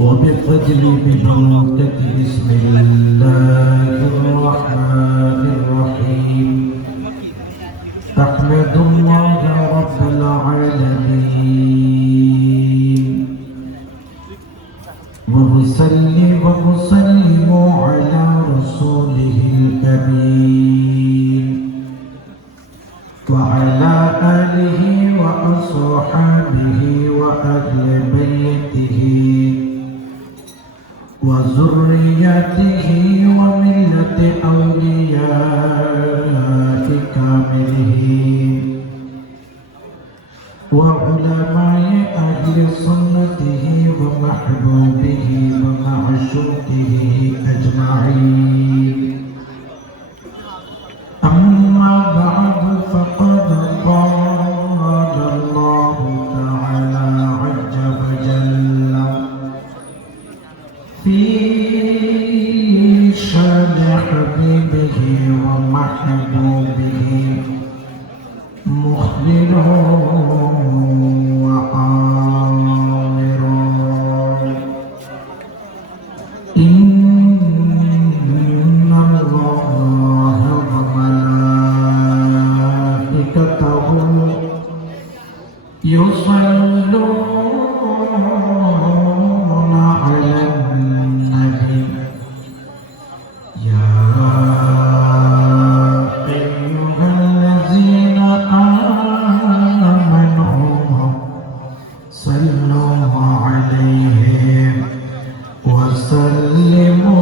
وبفضل ببركة بسم الله الرحمن الرحيم أحمد الله رب العالمين وأصلي وأسلم على رسوله الأمين وعلى آله وأصحابه وأهل بيته وذريته وملة أولياء كامله وعلماء أهل سنته ومحبوبه ومعشوقه أجمعين. أما بعد فقد قال الله تعالى عز وجل في شان حبيبه ومحبوبه مخبر وآمر إن الله وملائكته يصلون على النبي يا أيها الذين آمنوا صلوا عليه وسلموا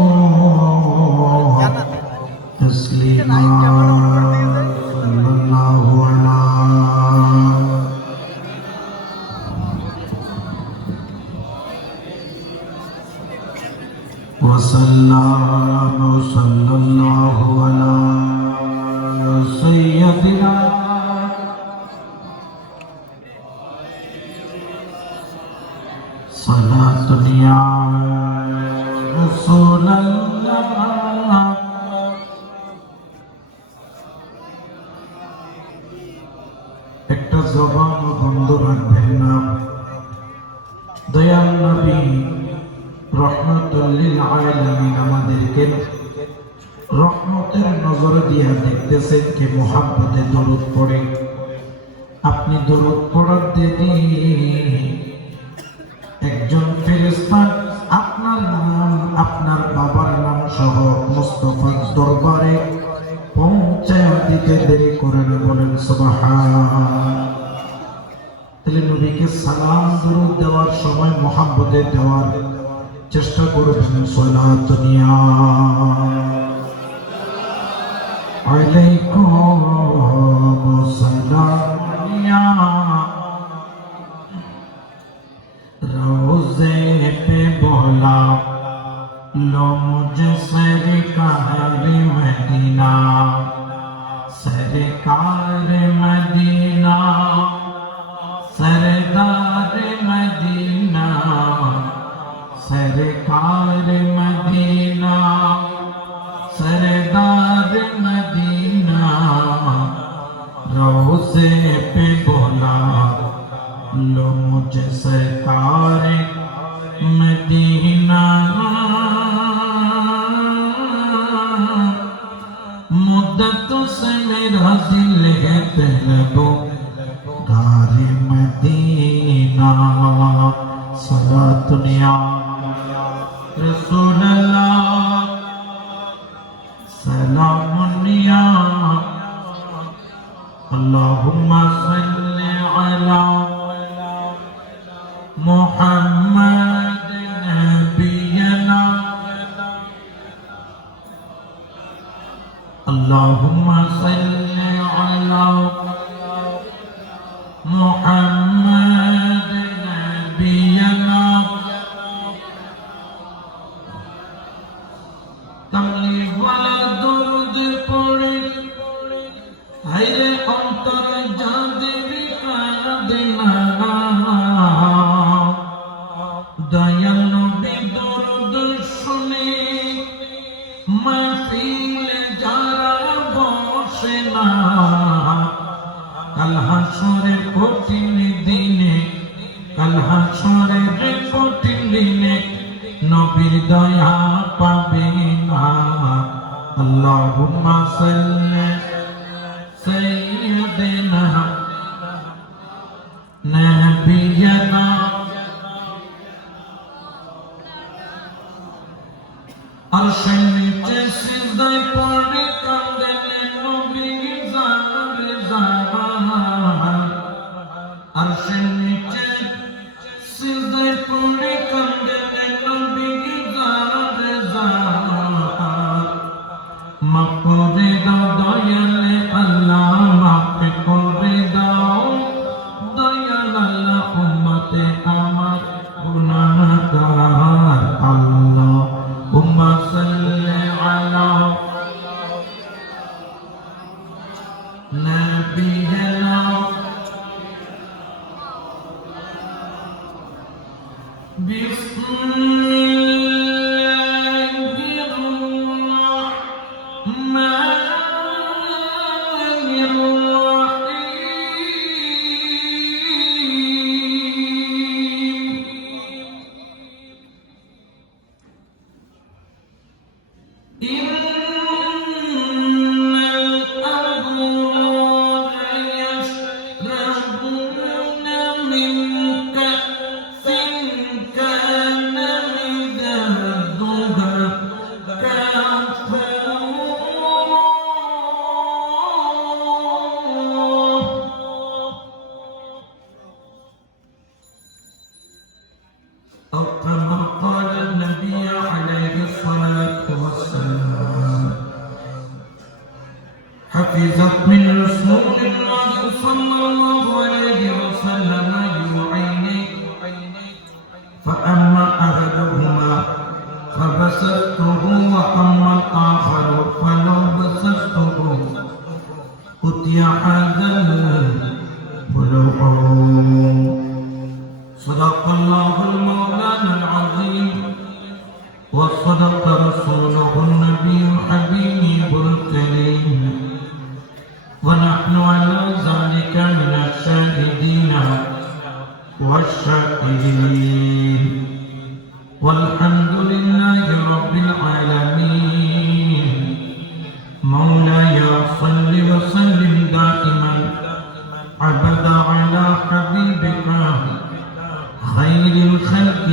تسليما. صلى الله على وسلم صلى الله على سيدنا صلاة يا رسول الله একটা জবান বন্ধ রাখবেন না। দয়াল নবী রহমতুল লিল আলামিন আমাদেরকে রহমতের নজর দিয়ে দেখতেছেন কে মুহাব্বতে দরুদ পড়ে। আপনি দরুদ পড়ার দেরি একজন ফেরেশতা আপনার নাম আপনার বাবার নাম সহ মুস্তাফার দরবারে পৌঁছায় দিতে দেরি করে না। বলেন সুবহানাল্লাহ। তাহলে নবীকে সালাম দরুদ দেওয়ার সময় মুহাব্বতে দেওয়ার চেষ্টা করবেন। সালাত নিয়া আলাইকুম সালাম নিয়া रोज़े पे बोला लो मुझे सरकार मदीना सरकार मदीना सरदार मदीना सरकार मदीना सरदार मदीना रोज़े पे बोला लो मुझे सरकार मदीना मुद्दतों से मेरा दिल है तलबगार मदीना। सलात या रसूल अल्लाह सलाम या अल्लाहुम्मा सल्ली अला मुहम्मद नबीना अल्लाहुम्मा सल्ली अला मुहम्मद नबीना। कमली वाला दर्द पड़े हायरे अंतर जादे भी देना হাসরের কঠিন দিনে নবীর দয়া পাবে না। আল্লাহুম্মা সাল্লি সাইয়্যিদিনা নবিয়ানা আরশের নিচে সিজদায় পড়ে কাঁদেন নবী জানে জাহান। আরশের নিচে সিজদায় পড়ে কাঁদেন নবী জানে জাহান। মাফ করে দাও দয়ালে আল্লাহ, মাফ করে দাও দয়াল আল্লাহ, উম্মতে আমার গুনাহগার। আল্লাহুম্মা সাল্লি আলা নবিয়িনা বিসমিল্লাহির রাহমানির রাহিম। ইন্নাল আবরারা ইয়াশরাবুনা মিন কাসিন কানা মিজাজুহা কাফুরা أو كما قال النبي عليه الصلاة والسلام. حفظت من رسول الله صلى الله عليه وسلم عيني فأما أحدهما فبسطته وأما الآخر فلو بسطته أتي هذا البلوغ. صدق الله المولانا العظيم وصدق رسوله النبي الحبيب الكريم، ونحن على ذلك من الشاهدين والشاكرين، والحمد لله رب العالمين. مولاي صل وسلم دائما أبدا على حبيبك خير الخلق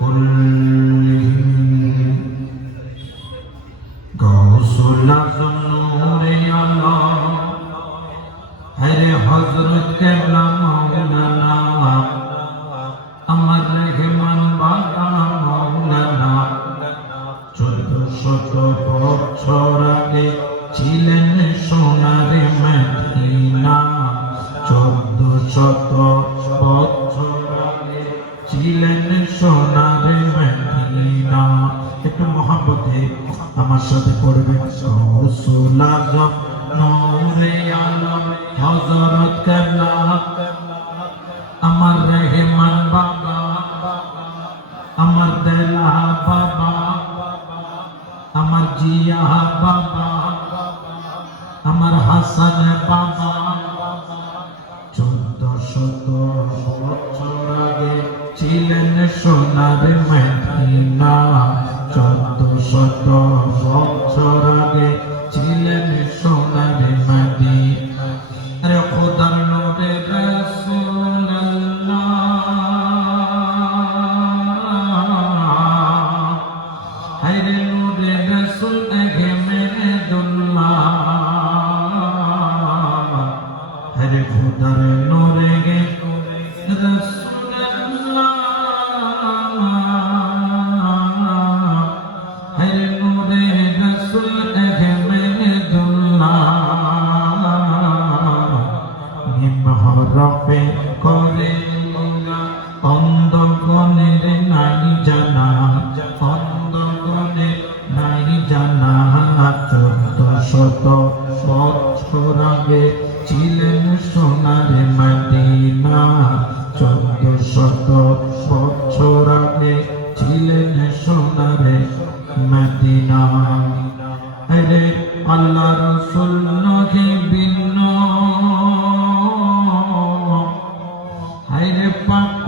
كلهم. غوث الأعظم نور الله हरे हजरत केबला मौलाना अमर रहमान बाबा मौलाना 1400 বছর আগে ছিলেন সোনার মদিনা। 1400 বছর আগে ছিলেন সোনার মদিনা। একটু মহব্বতে আমার সাথে পড়বেন। গৌসুল আজম নূরে আলম হযরত কেবলা আমার রহমান বাবা, আমার দেলা বাবা, আমার জিয়া বাবা, আমার হাসান বাবা। 1400 বছর আগে ছিলেন সোনার মদিনা। 1400 বছর আগে ছিলেন সোনার মদিনা। আরে খোদার নূরে রাসূলুল্লাহ, হায়রে নূরে রাসূল আহমেদুল্লাহ, হায়রে খোদার নূরে রাসূলুল্লাহ, হায়রে নূরে রাসূল আহমেদুল্লাহ। নিমহরফে করে অন্ধগণের নাই জানা, অন্ধগণের নাই জানা। 1400 বছর আগে ছিলেন সোনার মদিনা। 1400 বছর আগে ছিলেন সোনার মদিনা। আরে আল্লাহ রাসূল নহি ভিন্ন, হায়রে পাক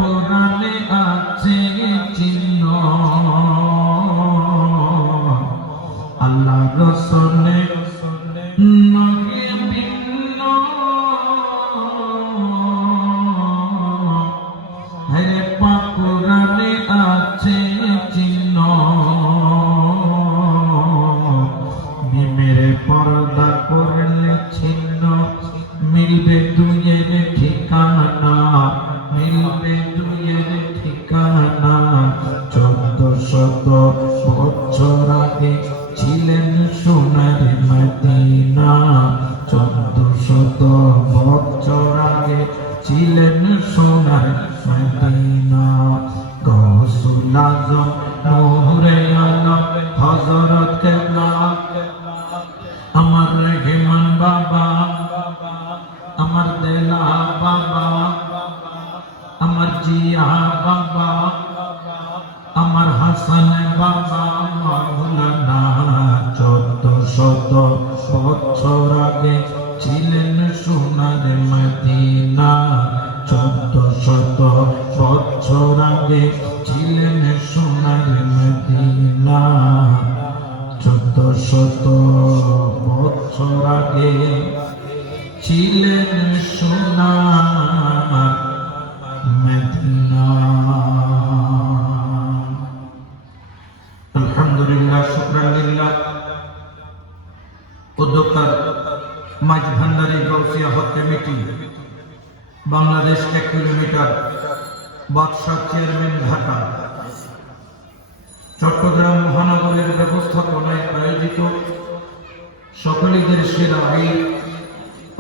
দুয়ের ঠিকানা 1400 বছর আগে ছিলেন সোনার মদিনা 1400 বছর আগে ছিলেন সোনার মদিনা গৌসুল আজম নূরে আলম হযরত কেবলা আমার রেহমান বাবা আমার দেলা বাবা আমার জিয়া বাবা আমার হাসান বাবা মাওলানা 1400 বছর আগে ছিলেন সোনার মদিনা 1400 বছর আগে ছিলেন সোনার মদিনা 1400 বছর আগে ছিলেন সোনার মদিনা আলহামদুলিল্লাহ শুকরান লিল্লাহ উদ্যোক্তার মাঝ Bhandari Gausia hoc committee Bangladesh 1 kilometre বাদশাহ চেয়ারম্যান ঢাকা চট্টগ্রাম মহানগরের ব্যবস্থাপনায় আয়োজিত সকলের সেরা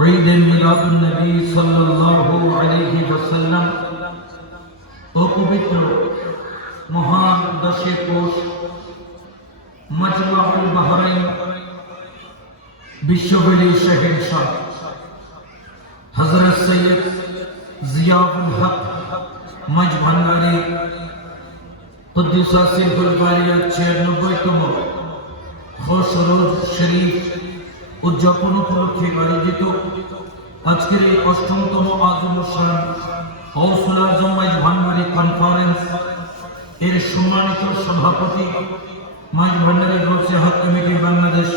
ঈদ মিলাদুন নবী সাল্লাল্লাহু আলাইহি ওয়াসাল্লাম ও পবিত্র মহান 10 পৌষ মাজমাউল বাহরাইন বিশ্ববলি শাহেনশাহ হযরত সৈয়দ জিয়াউল হক মাঝ ভান্ডারী কুদ্দুসা সিরফুল বারিয়ার 96তম খোশরোজ শরীফ উদযাপন উপলক্ষে আয়োজিত আজকের এই 8তম আযম শান গৌসুল আজম মাঝ ভান্ডারী কনফারেন্স এর সম্মানিত সভাপতি মাঝ Bhandari Gausia hoc committee Bangladesh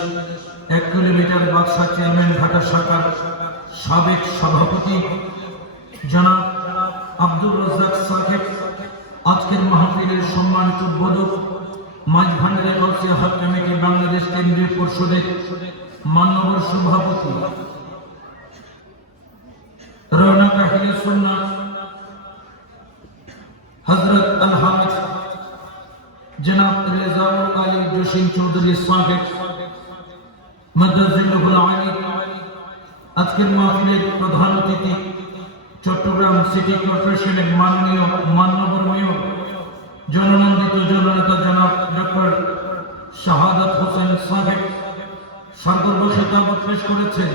1 kilometre বাদশাহ চেয়ারম্যান ঢাকা শাখার সাবেক সভাপতি জনাব আব্দুর রাজ্জাক সাহেব আজকের মাহফিলের সম্মানিত উদ্বোধক মাঝ ভান্ডারী গাউসিয়া হক কমিটি বাংলাদেশ কেন্দ্রীয় পরিষদের মাননীয় সভাপতি রওনাক আহলে সুন্নাহ হযরত আল-হামিদ জনাব রেজাউল আলী জসিম চৌধুরী সাহেব মাদ্রাসাতুল আলী আজকের মাহফিলের প্রধান অতিথি চট্টগ্রাম সিটি কর্পোরেশনের মাননীয় মাননীয় জননন্দিত জননেতা জনাব ডক্টর শাহাদাত হোসেন সাহেব সর্বর্গ খেতাবত পেশ করেছেন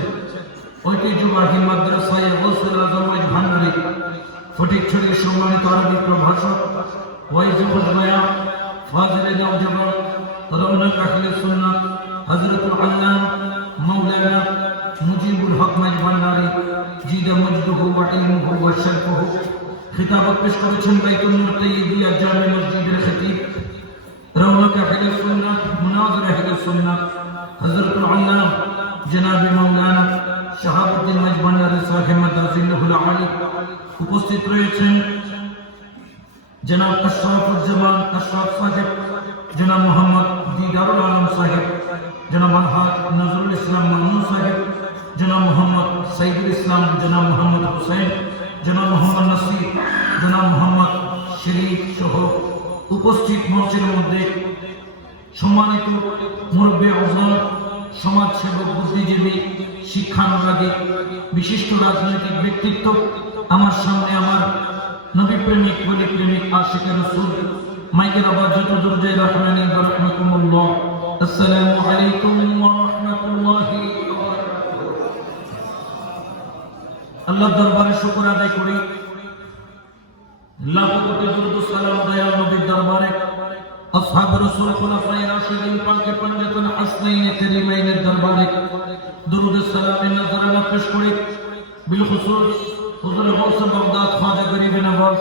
ঐতিহ্যবাহী মাদ্রাসায়ে গৌসুল আজম মাঝ ভান্ডারী ফটিকছড়ির সম্মানিত আরবি প্রভাষক ওয়াইজুল বয়া ফাজিলে নওজওয়ান রওনাক আহলে সুন্নাহ হযরতুল আল্লাম মাওলানা মুজিবুল হক মাঝ ভান্ডারী জিদা মজদুহু ওয়া ইলমুহু ওয়া শারফুহু খেতাবত পেশ করেছেন বাইতুল নূর তাইয়্যিবিয়া জামে মসজিদের খতিব রওনাক আহলে সুন্নাহ মুনাজির আহলে সুন্নাহ হযরতুল আল্লাম জনাব মাওলানা শাহাবুদ্দিন মাঝ ভান্ডারী সাহেব মাদ্রাসাতুল আলী উপস্থিত রয়েছেন জনাব আশরাফুজ্জামান আশরাফ সাহেব জনাব মোহাম্মদ দিদারুল আলম সাহেব জনাব আলহাজ নজরুল ইসলাম মামুন সাহেব জনাব মোহাম্মদ সাইদুল ইসলাম জনাব মোহাম্মদ হুসেন জনাব মোহাম্মদ নাসির জনাব মোহাম্মদ শরীফ সহ উপস্থিত মঞ্চের মধ্যে সম্মানিত মুরব্বী আজম সমাজসেবক বুদ্ধিজীবী শিক্ষানুরাগী বিশিষ্ট রাজনৈতিক ব্যক্তিত্ব আমার সামনে আমার নবী প্রেমিক ওলি প্রেমিক আশিকে রাসূল মাইকের আওয়াজ যত দূর যায় রহমানি ওয়া রাহমাতুল্লাহ আসসালামু আলাইকুম ওয়া রাহমাতুল্লাহি ওয়া বারাকাতুহু আল্লাহর দরবারে শুকর আদায় করি লাখ কোটি দরুদ ও সালাম দয়াল নবীর দরবারে আসহাব রাসূল খুলাফায়ে রাশিদিন পাকে পঞ্জাতুল হাসনাইন কারীমাইনের দরবারে দরুদ ও সালামের নজরানা পেশ করি বিল খুসুস হুজুর গৌস বাগদাদ খাজা গরিব নওয়াজ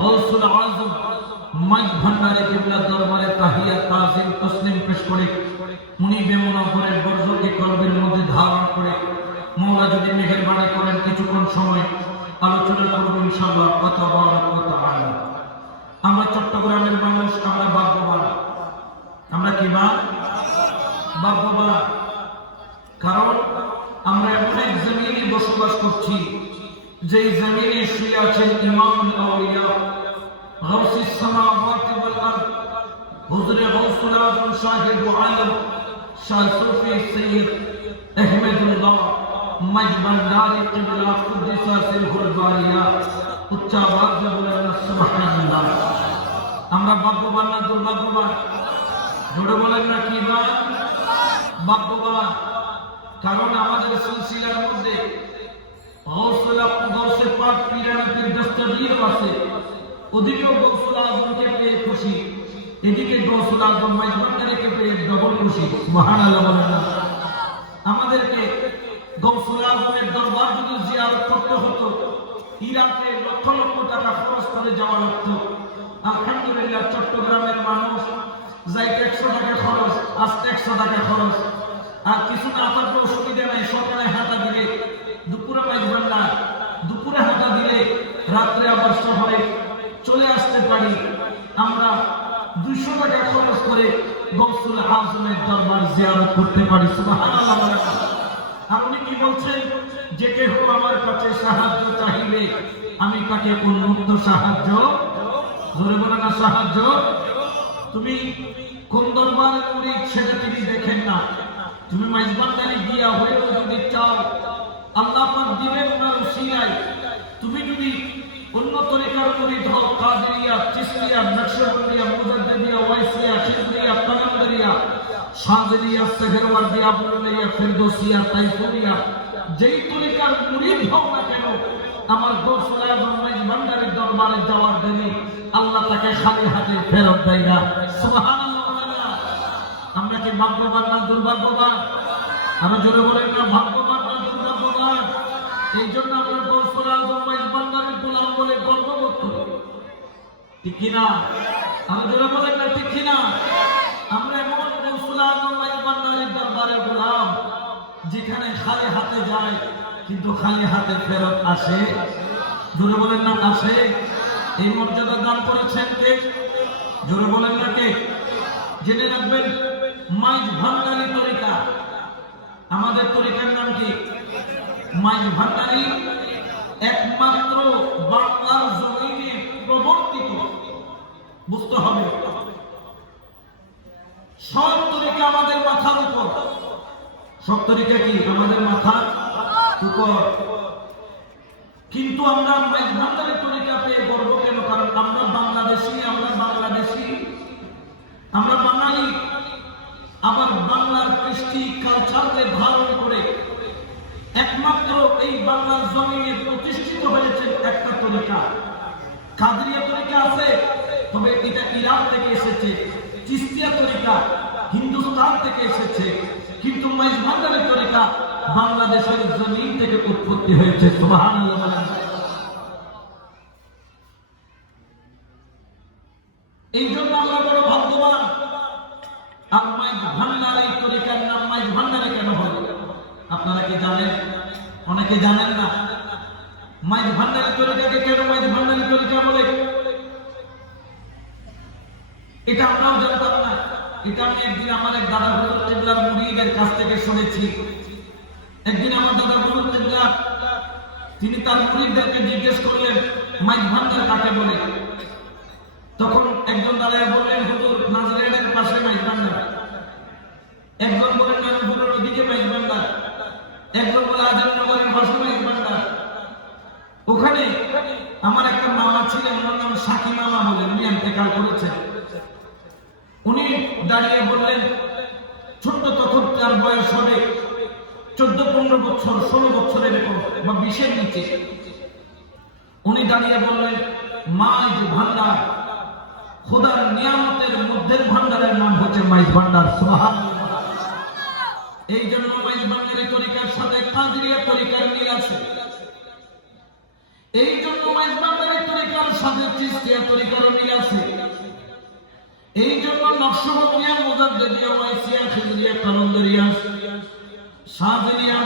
গৌসুল আজম মাঝ ভান্ডারী কিবলার দরবারে তাহিয়াত তাজিম তসলিম পেশ করে উনি বেমুনাফরের বরজকে কলবের মধ্যে ধারণ করে মওলা যদি মেহেরবানি করেন কিছুক্ষণ সময় আলোচনা করব ইনশাআল্লাহ তাবারাক ওয়া তাআলা আমরা চট্টগ্রামের মানুষ আমরা ভাগ্যবান আমরা কি ভাগ্যবান কারণ আমরা এমন এক জমিনে বসবাস করছি যে জমিনে শুয়ে আছেন ইমামুল আউলিয়া গাউসুস সামাওয়াতি ওয়াল আরদ হুজুরে গাউসুল আযম শাহিদ আলম শাহ সুফি সৈয়দ আহমেদুল্লাহ মজবান্দারি কিবলা কুদ্দিসা সিরহুল বারিয়া উচ্চ আওয়াজে বলেন সুবহানাল্লাহ। আমরা ভাগ্যবান না দুর্ভাগ্যবান? জোরে বলেন না কি ভাগ্যবান? কারণ আমাদের সিলসিলার মধ্যে গৌসে পাক পীরানা পীর দস্তগীর আছে, ওদিকেও গৌসুল আজমকে পেয়ে খুশি, এদিকে গৌসুল আজম মাইজবান্দারিকে পেয়ে ডবল খুশি। সুবহানাল্লাহ বলেন না? আমাদেরকে গৌসুল আজমের দরবার যদি জিয়ারত করতে হতো, ইরাকে লক্ষ লক্ষ টাকা খরচ করে যাওয়া লাগতো। আলহামদুলিল্লাহ চট্টগ্রামের মানুষ যাইতে 100 টাকা খরচ, আসতে 100 টাকা খরচ, আর কিছু না থাকলেও সুবিধা নাই। সকালে হাঁটা দিলে দুপুরে মাইজবান্ডা, দুপুরে হাঁটা দিলে রাত্রে আবার শহরে চলে আসতে পারি। আমরা 200 টাকা খরচ করে গৌসুল আজমের দরবার জিয়ারত করতে পারি। সুবহানাল্লাহ বলেন। আর উনি কি বলছেন? যে কেহ আমার কাছে সাহায্য চাইবে আমি তাকে উন্মুক্ত সাহায্য, জোরে বলে না সাহায্য। তুমি কোন দরবারের মুরিদ সেটা তুমি দেখেন না, তুমি মাইজবান্দারি গিয়া হয়েও যদি চাও আল্লাহ পাক দিবেন ওনার উসিলায়। তুমি যদি অন্য তরিকার মুরিদ হও, কাদেরিয়া, চিশতিয়া, নকশবন্দিয়া, মুজাদ্দিদিয়া, ওয়াইসিয়া, খিজরিয়া, তালান্দারিয়া, শাযিলিয়া, সেহরওয়ার্দিয়া, আবুলিয়া, ফিরদৌসিয়া, তাইফুরিয়া, যেই তরিকার মুরিদ হও না কেন, আমার গৌসুল আজম মাইজবান্দারির দরবারে যাওয়ার দেরি আল্লাহ তাকে খালি হাতে ফেরত দেয় না। সুবহানাল্লাহ বলেন না? আমরা কি ভাগ্যবান না দুর্ভাগ্যবান? আমরা জোরে বলেন না ভাগ্যবান না দুর্ভাগ্যবান? এই জন্য আমরা গৌসুল আজম মাইজবান্দারির গোলাম বলে গর্ববোধ করি, ঠিক কিনা? আমরা জোরে বলেন না ঠিক কিনা? আমরা এমন গৌসুল আজম মাইজবান্দারির দরবারের গোলাম যেখানে খালি হাতে যায় কিন্তু খালি হাতে ফেরত আসে। জোরে বলেন না আসে? এই মর্যাদা দান করেছেন কে? জোরে বলেন না কে? জেনে রাখবেন মাইজভান্ডারি তরিকা, আমাদের তরিকার নাম কি? মাইজভান্ডারি একমাত্র বাংলার জমিনে প্রবর্তিত। বুঝতে হবে সব তরিকা আমাদের মাথার উপর। সব তরিকা কি আমাদের মাথার উপর, কিন্তু আমরা মাইজভান্ডারি তরিকা পেয়ে গর্ব কেন? কারণ আমরা বাংলাদেশি, আমরা বাংলাদেশি, আমরা বাঙালি। আবার বাংলার কৃষ্টি কালচারকে ধারণ করে একমাত্র এই বাংলার জমিনে প্রতিষ্ঠিত হয়েছে একটা তরিকা, কাদরিয়া তরিকা আছে, তবে এটা ইরাক থেকে এসেছে। চিশতিয়া তরিকা হিন্দুস্তান থেকে এসেছে, কিন্তু মাইজভান্ডারি তরিকা বাংলাদেশের জমিন থেকে উৎপত্তি হয়েছে। সুবহানাল্লাহ। এই জন্য আমরা বড় ভাগ্যবান। আর মাইজভান্ডারি তরিকার নাম মাইজভান্ডারি কেন হল আপনারা কি জানেন? অনেকে জানেন না। মাইজভান্ডারি তরিকাকে কেন মাইজভান্ডারি তরিকা বলে এটা আমরাও জানতাম না। এটা আমি একদিন আমার এক দাদা হুজুর কিবলার মুরিদের কাছ থেকে শুনেছি। একদিন আমার দাদা হুজুর কিবলা তিনি তার মুরিদদেরকে জিজ্ঞেস করলেন মাইজভান্ডার কাকে বলে। তখন একজন দাঁড়ায় বললেন হুজুর নাজরেনের পাশে মাইজভান্ডার, একজন বলেন নানুপুরের ওদিকে মাইজভান্ডার, একজন বলে আজাননগরের পাশে মাইজভান্ডার। ওখানে আমার একটা মামা ছিলেন, ওনার নাম সাকি মামা বলে, উনি ইন্তেকাল করেছেন। উনি দাঁড়িয়ে বললেন, ছোট্ট তখন তার বয়স হবে 14-15 বছর, 16 বছর এরকম বা 20-এর নিচে। উনি দাঁড়িয়ে বললেন মাইজভান্ডার, খোদার নিয়ামতের মধ্যের ভান্ডারের নাম হচ্ছে মাইজভান্ডার। সুবহানাল্লাহ। এই জন্য মাইজভান্ডারি তরিকার সাথে কাদরিয়া তরিকার মিল আছে। এই জন্য মাইজভান্ডারি তরিকার সাথে চিশতিয়া তরিকার মিল আছে। এই জন্য নকশবন্দিয়া, মুজাদ্দিদিয়া, ওয়াইসিয়া, খিজরিয়া, তালান্দারিয়া, শাযিলিয়া,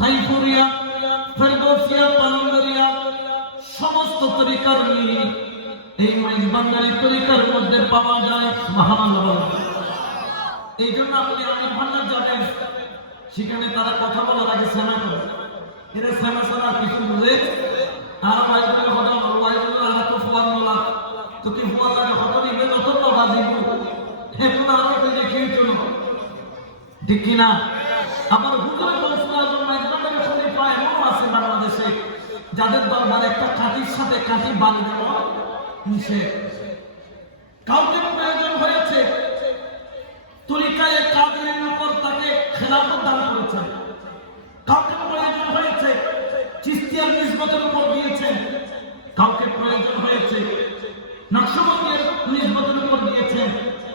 তাইফুরিয়া, ফিরদৌসিয়া, তালান্দারিয়া সমস্ত তরিকার মিল এই মাইজভান্ডারি তরিকার মধ্যে পাওয়া যায়। সুবহানাল্লাহ। এই জন্য আপনি আমির ভান্ডার যাবেন, সেখানে তারা কথা বলার আগে সেনা করে। এরা সামাসানা কিছু বুঝে আর ওয়াইজুল হদা ওয়াইজুল আলা তো ফুয়ান নলা তো কি ফুয়ান লাগে হতো নিবে যত নলা দিব এখন আর যে কি চলো ঠিক কি না আবার হুজুর রাসূলুল্লাহ মাইজবানের খলিফা এমন আছে বাংলাদেশে যাদের দরবারে একটা কাঠির সাথে কাঠি বাঁধি দেওয়া নিষেধ কাউকে প্রয়োজন হয়েছে তরিকায়ে কাদেরের উপর তাকে খেলাফত দান করেছেন কাউকে প্রয়োজন হয়েছে চিশতিয়ার নিসবতের উপর দিয়েছেন কাউকে প্রয়োজন হয়েছে নকশবন্দির নিসবতের উপর দিয়েছেন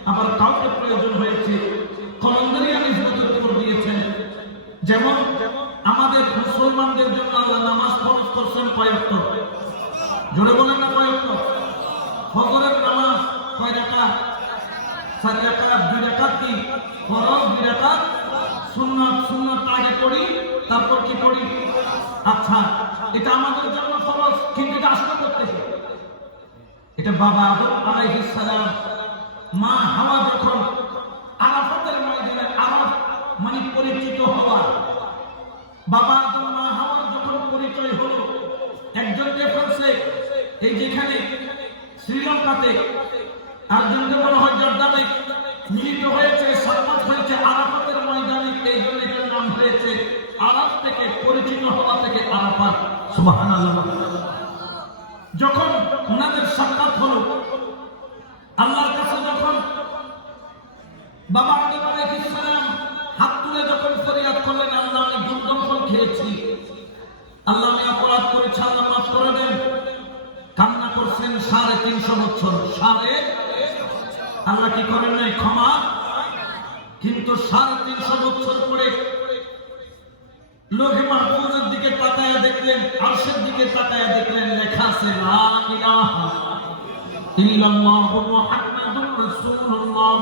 আবার কাউকে প্রয়োজন হয়েছে কলন্দরিয়া নিসবতের উপর দিয়েছেন যেমন আমাদের মুসলমানদের জন্য আল্লাহ নামাজ ফরজ করেছেন কয়েকত জোরে বলেন না কয়েকত ফজরের নামাজ কয় রাকাত 4 রাকাত 2 রাকাত কি ফরজ 2 রাকাত সুন্নাত সুন্নাত আগে পড়ি তারপর কি পড়ি আচ্ছা এটা আমাদের জন্য ফরজ কিন্তু এটা আসলে করতেছে এটা বাবা আদম আলাইহিস সালাম মা হাওয়া যখন আরাফাতের ময়দানে আরাফ মানে পরিচিত হওয়া বাবা আদম মা হাওয়া যখন পরিচয় হলো একজনকে ফেলছে এই যেখানে শ্রীলঙ্কাতে আরেকজনকে বলা হয় জর্দানে মিলিত হয়েছে সাক্ষাৎ হয়েছে আরাফাতের ময়দানে এই জন্য এটার নাম হয়েছে আরাফ থেকে পরিচিত হওয়া থেকে আরাফাত সুবহানাল্লাহ যখন ওনাদের সাক্ষাৎ হলো আল্লাহর কাছে যখন বাবা আদম আলাইহিস সালাম হাত তুলে যখন ফরিয়াদ করলেন আল্লাহ আমি দুর্দম ফল খেয়েছি আল্লাহ আমি অপরাধ করেছি আল্লাহ মাফ করে দেন কান্না করছেন 350 বছর আল্লাহ কি করেন নাই ক্ষমা কিন্তু 350 বছর পরে লোহে মাহফুজের দিকে তাকায়া দেখলেন আরশের দিকে তাকায়া দেখলেন লেখা আছে লা ইলাহা ইল্লাল্লাহু মুহাম্মাদুর রাসূলুল্লাহ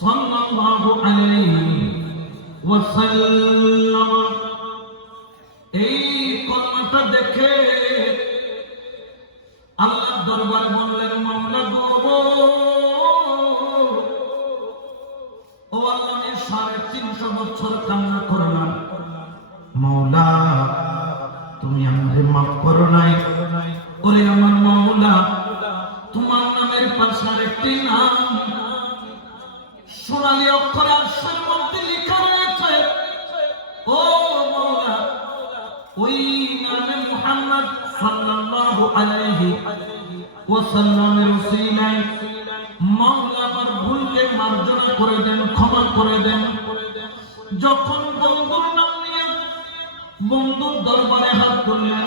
সাল্লাল্লাহু আলাইহি ওয়াসাল্লাম এই কলমাটা দেখে আল্লাহর দরবারে বললেন মাওলা গো ও আল্লাহ আমি 350 বছর কান্না করলাম মাওলা তুমি আমাকে মাফ করো নাই ওরে আমার মাওলা তোমার নামের পাশে আরেকটি নাম সোনালী অক্ষরে আরশের মধ্যে লেখা রয়েছে ও মাওলা ওই নামে মুহাম্মদ সাল্লাল্লাহু আলাইহি ওয়াসাল্লামের ওসিলায় মাওলা আমার ভুলকে মার্জনা করে দেন ক্ষমা করে দেন যখন বন্ধুর নাম নিয়ে বন্ধুর দরবারে হাত তুললেন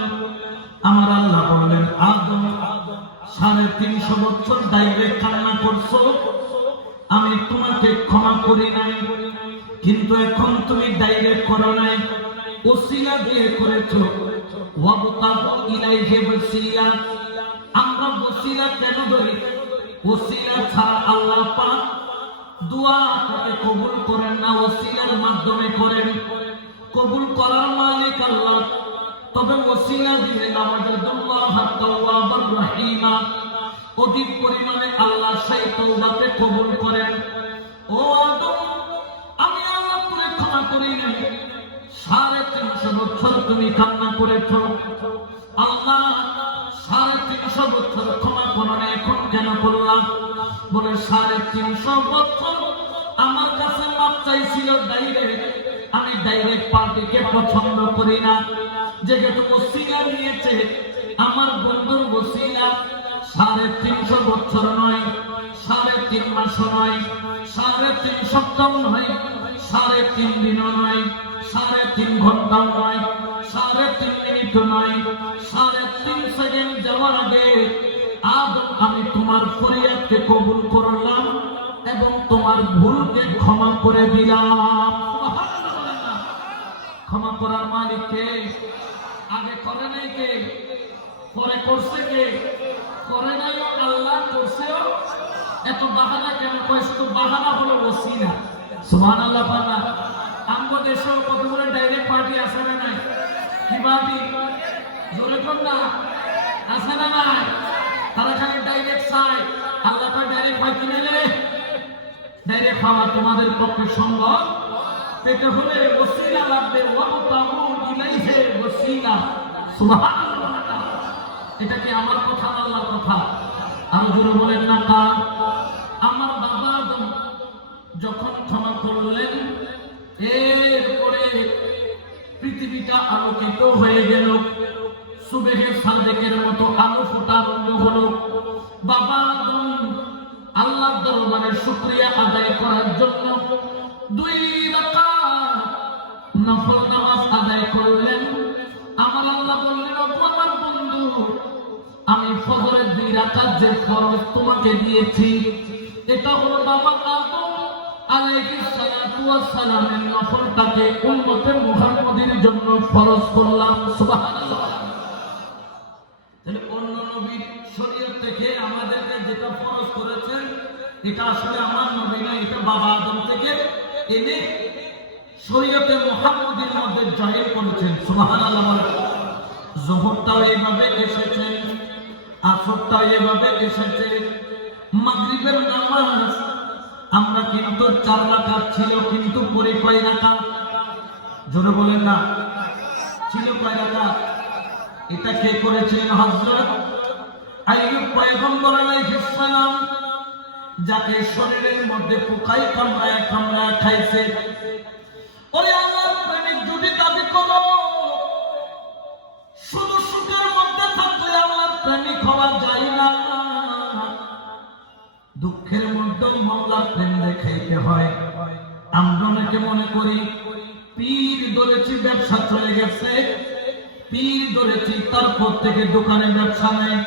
আমার আল্লাহ বললেন আদম 350 বছর ডাইরেক্ট কান্না করছো আমি তোমাকে ক্ষমা করি নাই কিন্তু এখন তুমি ডাইরেক্ট করো নাই ওসিলা দিয়ে করেছো ওয়াবতাগু ইলাইহি ওয়াসিলা আমরা ওসিলা কেন ধরি ওসিলা ছাড়া আল্লাহ পাক দোয়া তাকে কবুল করেন না ওসিলার মাধ্যমে করেন কবুল করার মালিক আল্লাহ তবে ওসিলা দিয়ে নামাজুল্লাহ তাওয়াবার রহিমা অধিক পরিমাণে আল্লাহ সেই তওবাকে কবুল করেন ও আদম আমি আল্লাহ তোরে ক্ষমা করি নাই 350 বছর তুমি কান্না করেছো আল্লাহ 350 বছর ক্ষমা করো না এখন কেন করলাম বলে 350 বছর আমার কাছে মাপ চাইছিল ডাইরেক্ট আমি ডাইরেক্ট পার্টিকে পছন্দ করি না যেহেতু ওসিলা নিয়েছে আমার বন্ধুর ওসিলা 350 বছর নয় 3.5 মাস নয় 3.5 সপ্তাহ নয় 3.5 দিন নয় 3.5 ঘন্টা নয় 3.5 মিনিট নয় 3.5 সেকেন্ড যাওয়ার আগে আদম আমি তোমার ফরিয়াদকে কবুল করলাম এবং তোমার ভুলকে ক্ষমা করে দিলাম ক্ষমা করার মালিক কে আগে করে নাই কে পরে করছে কে করে নাই আল্লাহ করছেও এত বাহানা কেন কয়েছে তো বাহানা হলো ওসিলা সুবহানাল্লাহ পানা আমগো দেশে কতগুলো ডাইরেক্ট পার্টি আছে না নাই কি পার্টি জোরে কোন না আছে না নাই তারা খালি ডাইরেক্ট চায় আল্লাহ পাক ডাইরেক্ট হয় কিনে নেবে ডাইরেক্ট খাওয়া তোমাদের পক্ষে সম্ভব পেটে হলে ওসিলা লাগবে ওয়াবতাগু ইলাইহি দেখি না। সুবহানাল্লাহ। এটা কি আমার কথা না আল্লাহর কথা? আরো জোরে বলেন না কার? আমার বাবা আদম যখন ক্ষমা করলেন, এরপরে পৃথিবীটা আলোকিত হয়ে গেল, সুবহে সাদেকের মতো আলো ফোটা আরম্ভ হলো। বাবা আদম আল্লাহর দরবারে শুকরিয়া আদায় করার জন্য 2 রাকাত নফল নামাজ আদায় করলেন। আমার আল্লাহ বললেন, ও আমার বন্ধু, আমি ফজরের 2 রাকাত যে ফরজ তোমাকে দিয়েছি, এটা হলো বাবা আদম আলাইহিস সালাতু ওয়াস সালামের নফলটাকে উম্মতে মুহাম্মাদীর জন্য ফরজ করলাম। সুবহানাল্লাহ। তাহলে অন্য নবীর শরীয়ত থেকে আমাদেরকে যেটা ফরজ করেছেন, এটা আসলে আমার নবী না, এটা বাবা আদম থেকে এনে শরীয়তে মুহাম্মাদীর মধ্যে জাহির করেছেন। সুবহানাল্লাহ। যোহরটাও এইভাবে এসেছে, আসরটাও এইভাবে এসেছে। মাগরিবের নামাজ আমরা কিন্তু 4 রাকাত ছিল, কিন্তু পরে কয় রাকাত? জোরে বলেন না, ছিল কয় রাকাত? এটা কে করেছেন? হযরত আইয়ুব পয়গম্বর আলাইহিস সালাম, যাকে শরীরের মধ্যে পোকায় কামড়ায় কামড়ায় খাইছে। ওরে আল্লাহর প্রেমিক যদি দাবি করো শুধু সুখের মধ্যে থাকলে আল্লাহর প্রেমিক হওয়া যায় না, দুঃখের মধ্যে মাওলার প্রেম দেখাইতে হয়। আমরা অনেকে মনে করি পীর ধরেছি ব্যবসা চলে গেছে, পীর ধরেছি তারপর থেকে দোকানে ব্যবসা নেই,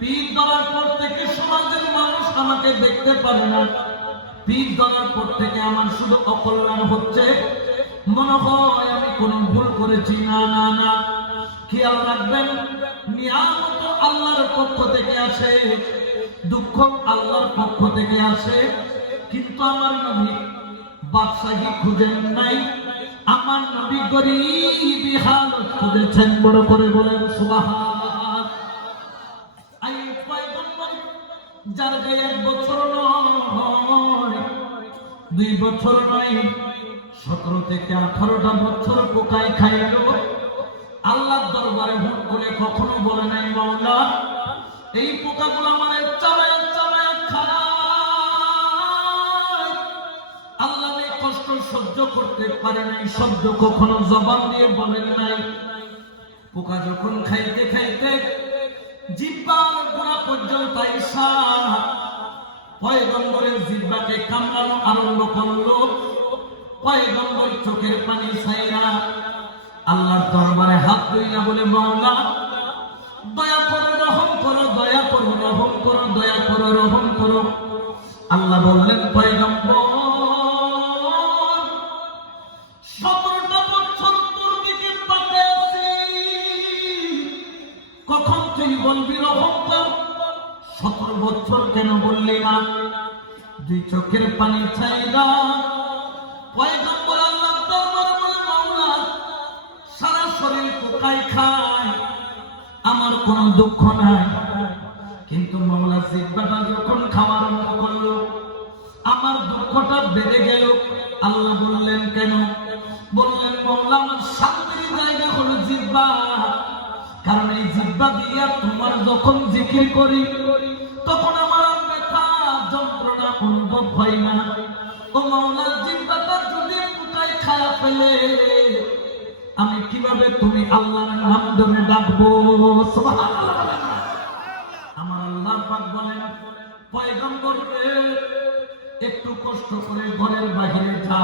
পীর ধরার পর থেকে সমাজের মানুষ আমাকে দেখতে পারে না, পীর ধরার পর থেকে আমার শুধু অকল্যাণ হচ্ছে, মনে হয় আমি কোনো ভুল করেছি। না না না, খেয়াল রাখবেন, নিয়ামত আল্লাহর পক্ষ থেকে আসে, দুঃখ আল্লাহর পক্ষ থেকে আসে। কিন্তু আমার নবী বাদশাহী খুঁজেন নাই, আমার নবী গরীবী হালত খুঁজেছেন। বড় করে বলেন সুবহানাল্লাহ। আইয়ুব পয়গম্বর, যার গায়ে 1 বছর নয়, 2 বছর নয়, 17 থেকে 18টা বছর পোকায় খাইলো, আল্লাহর দরবারে হুট করে কখনো বলে নাই, মাওলা এই পোকাগুলো আমারে চাবায় চাবায় খায়। আল্লাহ এই কষ্ট সহ্য করতে পারে নাই, শব্দ কখনো জবান দিয়ে বলেন নাই। পোকা যখন খাইতে খাইতে জিহ্বার গোড়া পর্যন্ত আইসা পয়গম্বরের জিহ্বাকে কামড়ানো আরম্ভ করলো, পয়গম্বর চোখের পানি ছাইরা আল্লাহর দরবারে হাত ধইরা বলে, মাওলা দয়া করো, রহম করো, দয়া করো, রহম করো, দয়া করো, রহম করো। আল্লাহ বললেন, পয়গম্বর 17টা বছর তোর দিকে তাকিয়ে আছি, কখন তুই বলবি রহম কর? 17 বছর কেন বললি না? 2 চোখের পানি ছাইরা পয়গম্বর আল্লাহর দরবারে বলে, মাওলা সারা শরীর পোকায় খায়, আমার কোনো দুঃখ নাই, কিন্তু মাওলা জিহ্বাটা যখন খাওয়া আরম্ভ করলো আমার দুঃখটা বেড়ে গেল। আল্লাহ বললেন, কেন? বললেন, মাওলা আমার শান্তির জায়গা হলো জিহ্বা, কারণ এই জিহ্বা দিয়া তোমার যখন জিকির করি তখন আমার আর ব্যথা যন্ত্রণা অনুভব হয় না। ও মাওলা, জিহ্বাটা যদি পোকায় খায়া ফেলে আমি কিভাবে তুমি আল্লাহর নাম ধরে ডাকবো? সুবহানাল্লাহ। আমার আল্লাহ পাক বলেন, পয়গম্বরকে একটু কষ্ট করে ঘরের বাহিরে যা,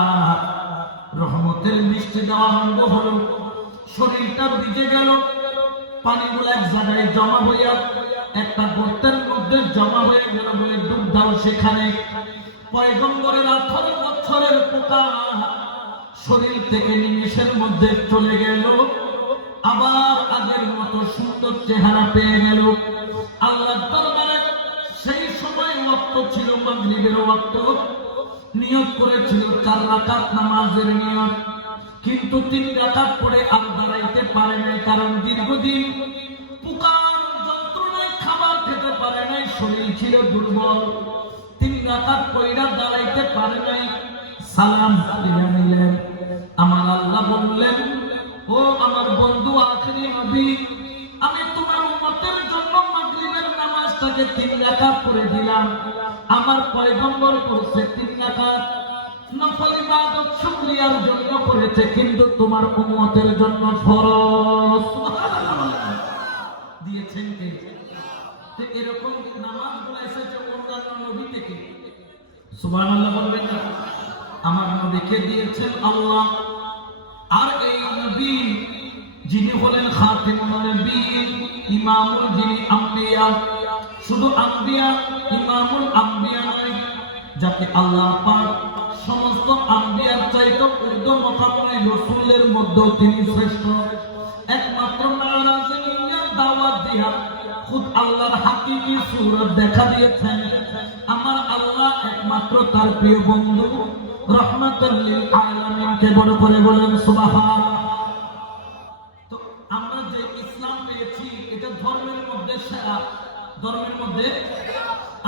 রহমতের বৃষ্টি দেওয়া আরম্ভ হলো, শরীরটা ভিজে গেল, পানিগুলো এক জায়গায় জমা হইয়া একটা গর্তের মধ্যে জমা হয়ে গেল বলে ডুব দাও সেখানে। পয়গম্বরের 18 বছরের পোকা শরীর থেকে নিমেষের মধ্যে চলে গেল, আবার আগের মতো সুন্দর চেহারা পেয়ে গেল। আল্লাহর দরবারে সেই সময় ওয়াক্ত ছিল মাগরিবের ওয়াক্ত, নিয়ত করেছিল 4 রাকাত নামাজের নিয়ত, কিন্তু 3 রাকাত পড়ে আর দাঁড়াইতে পারে নাই, কারণ দীর্ঘদিন পোকার যন্ত্রণায় খাবার খেতে পারে নাই, শরীর ছিল দুর্বল। 3 রাকাত পড়া দাঁড়াইতে পারে নাই, সালাম ফিরিয়ে নিলেন। আমার আল্লাহ বললেন, ও আমার বন্ধু আখেরি নবী, আমি তোমার উম্মতের জন্য মাগরিবের নামাজটাকে 3 রাকাত করে দিলাম। আমার পয়গম্বর করেছে 3 রাকাত, নফল ইবাদত শুকরিয়ার জন্য করেছে, কিন্তু তোমার উম্মতের জন্য ফরজ। সুবহানাল্লাহ দিয়েছেন কে? তো এরকম নামাজগুলো এসেছে অন্যান্য নবী থেকে। সুবহানাল্লাহ বলবেন না? আমার নবীকে দিয়েছেন আল্লাহ। আর এই নবী যিনি হলেন খাতিমুন নবিয়্যিন, ইমামুল যিনি আম্বিয়া, শুধু আম্বিয়া, ইমামুল আম্বিয়া নয়, যাকে আল্লাহ পাক সমস্ত আম্বিয়ার চাইতে উর্ধ্ব মকামে রাসূলের মধ্যে তিনি শ্রেষ্ঠ। একমাত্র মেরাজে নিয়ে দাওয়াত দিয়া খুদ আল্লাহর হাকিকি সূরত দেখা দিয়েছেন। আমার আল্লাহ একমাত্র তার প্রিয় বন্ধু রহমাতুল লিল আলামিনকে বড় করে বলেন সুবহানাল্লাহ। তো আমরা যে ইসলাম পেয়েছি এটা ধর্মের মধ্যে সেরা, ধর্মের মধ্যে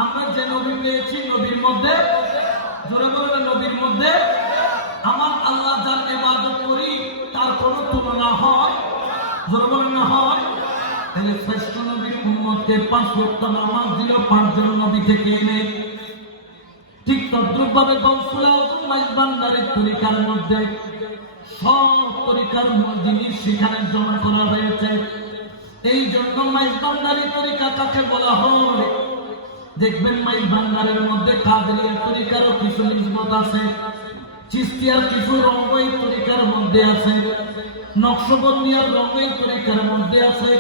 আমরা যে নবী পেয়েছি নবীর মধ্যে, জোরে বলেন নবীর মধ্যে আমার আল্লাহ যার ইবাদত করি তার কোনো তুলনা হয়? জোরে বলেন না হয়? তাহলে শ্রেষ্ঠ নবীর উম্মতকে 5 ওয়াক্ত নামাজ দিল 5 জন নবী থেকে এনে। ঠিক তদ্রুপভাবে গৌসুল আজম মাইজবান্ডারির তরিকার মধ্যে সব তরিকার জিনিস সেখানে জমা করা হয়েছে। এই জন্য মাইজবান্ডারি তরিকা কাকে বলা হয়? দেখবেন মাইজবান্ডারের মধ্যে কাদরিয়া তরিকারও কিছু নিসবত আছে, চিশতিয়ার কিছু রঙ এই তরিকার মধ্যে আছে, নকশবন্দিয়ার রঙ এই তরিকার মধ্যে আছে,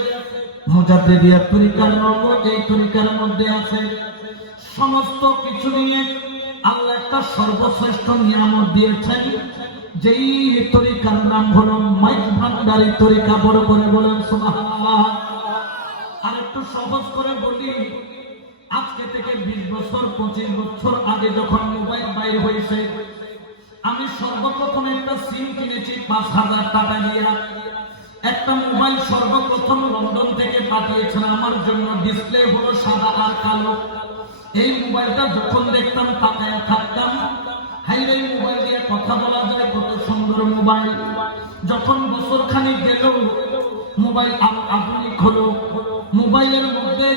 মুজাদ্দিদিয়ার তরিকার রঙ এই তরিকার মধ্যে আছে। সমস্ত কিছু নিয়ে আল্লাহ একটা সর্বশ্রেষ্ঠ নিয়ামত দিয়েছেন, যেই তরিকার নাম হলো মাইজভান্ডারি তরিকা। বড় করে বলেন সুবহানাল্লাহ। আর একটু সহজ করে বলি, আজকে থেকে 20 বছর 25 বছর আগে যখন মোবাইল বাইর হয়েছে, আমি সর্বপ্রথম একটা সিম কিনেছি 5000 টাকা দিয়ে। একটা মোবাইল সর্বপ্রথম লন্ডন থেকে পাঠিয়েছেন আমার জন্য, ডিসপ্লে হলো সাদা আর কালো। এই মোবাইলটা যখন দেখতাম তাকায় থাকতাম, হাই রে মোবাইল দিয়ে কথা বলা যায়, কত সুন্দর মোবাইল। যখন বছর খানিক গেল মোবাইল আধুনিক হলো, মোবাইলের মধ্যে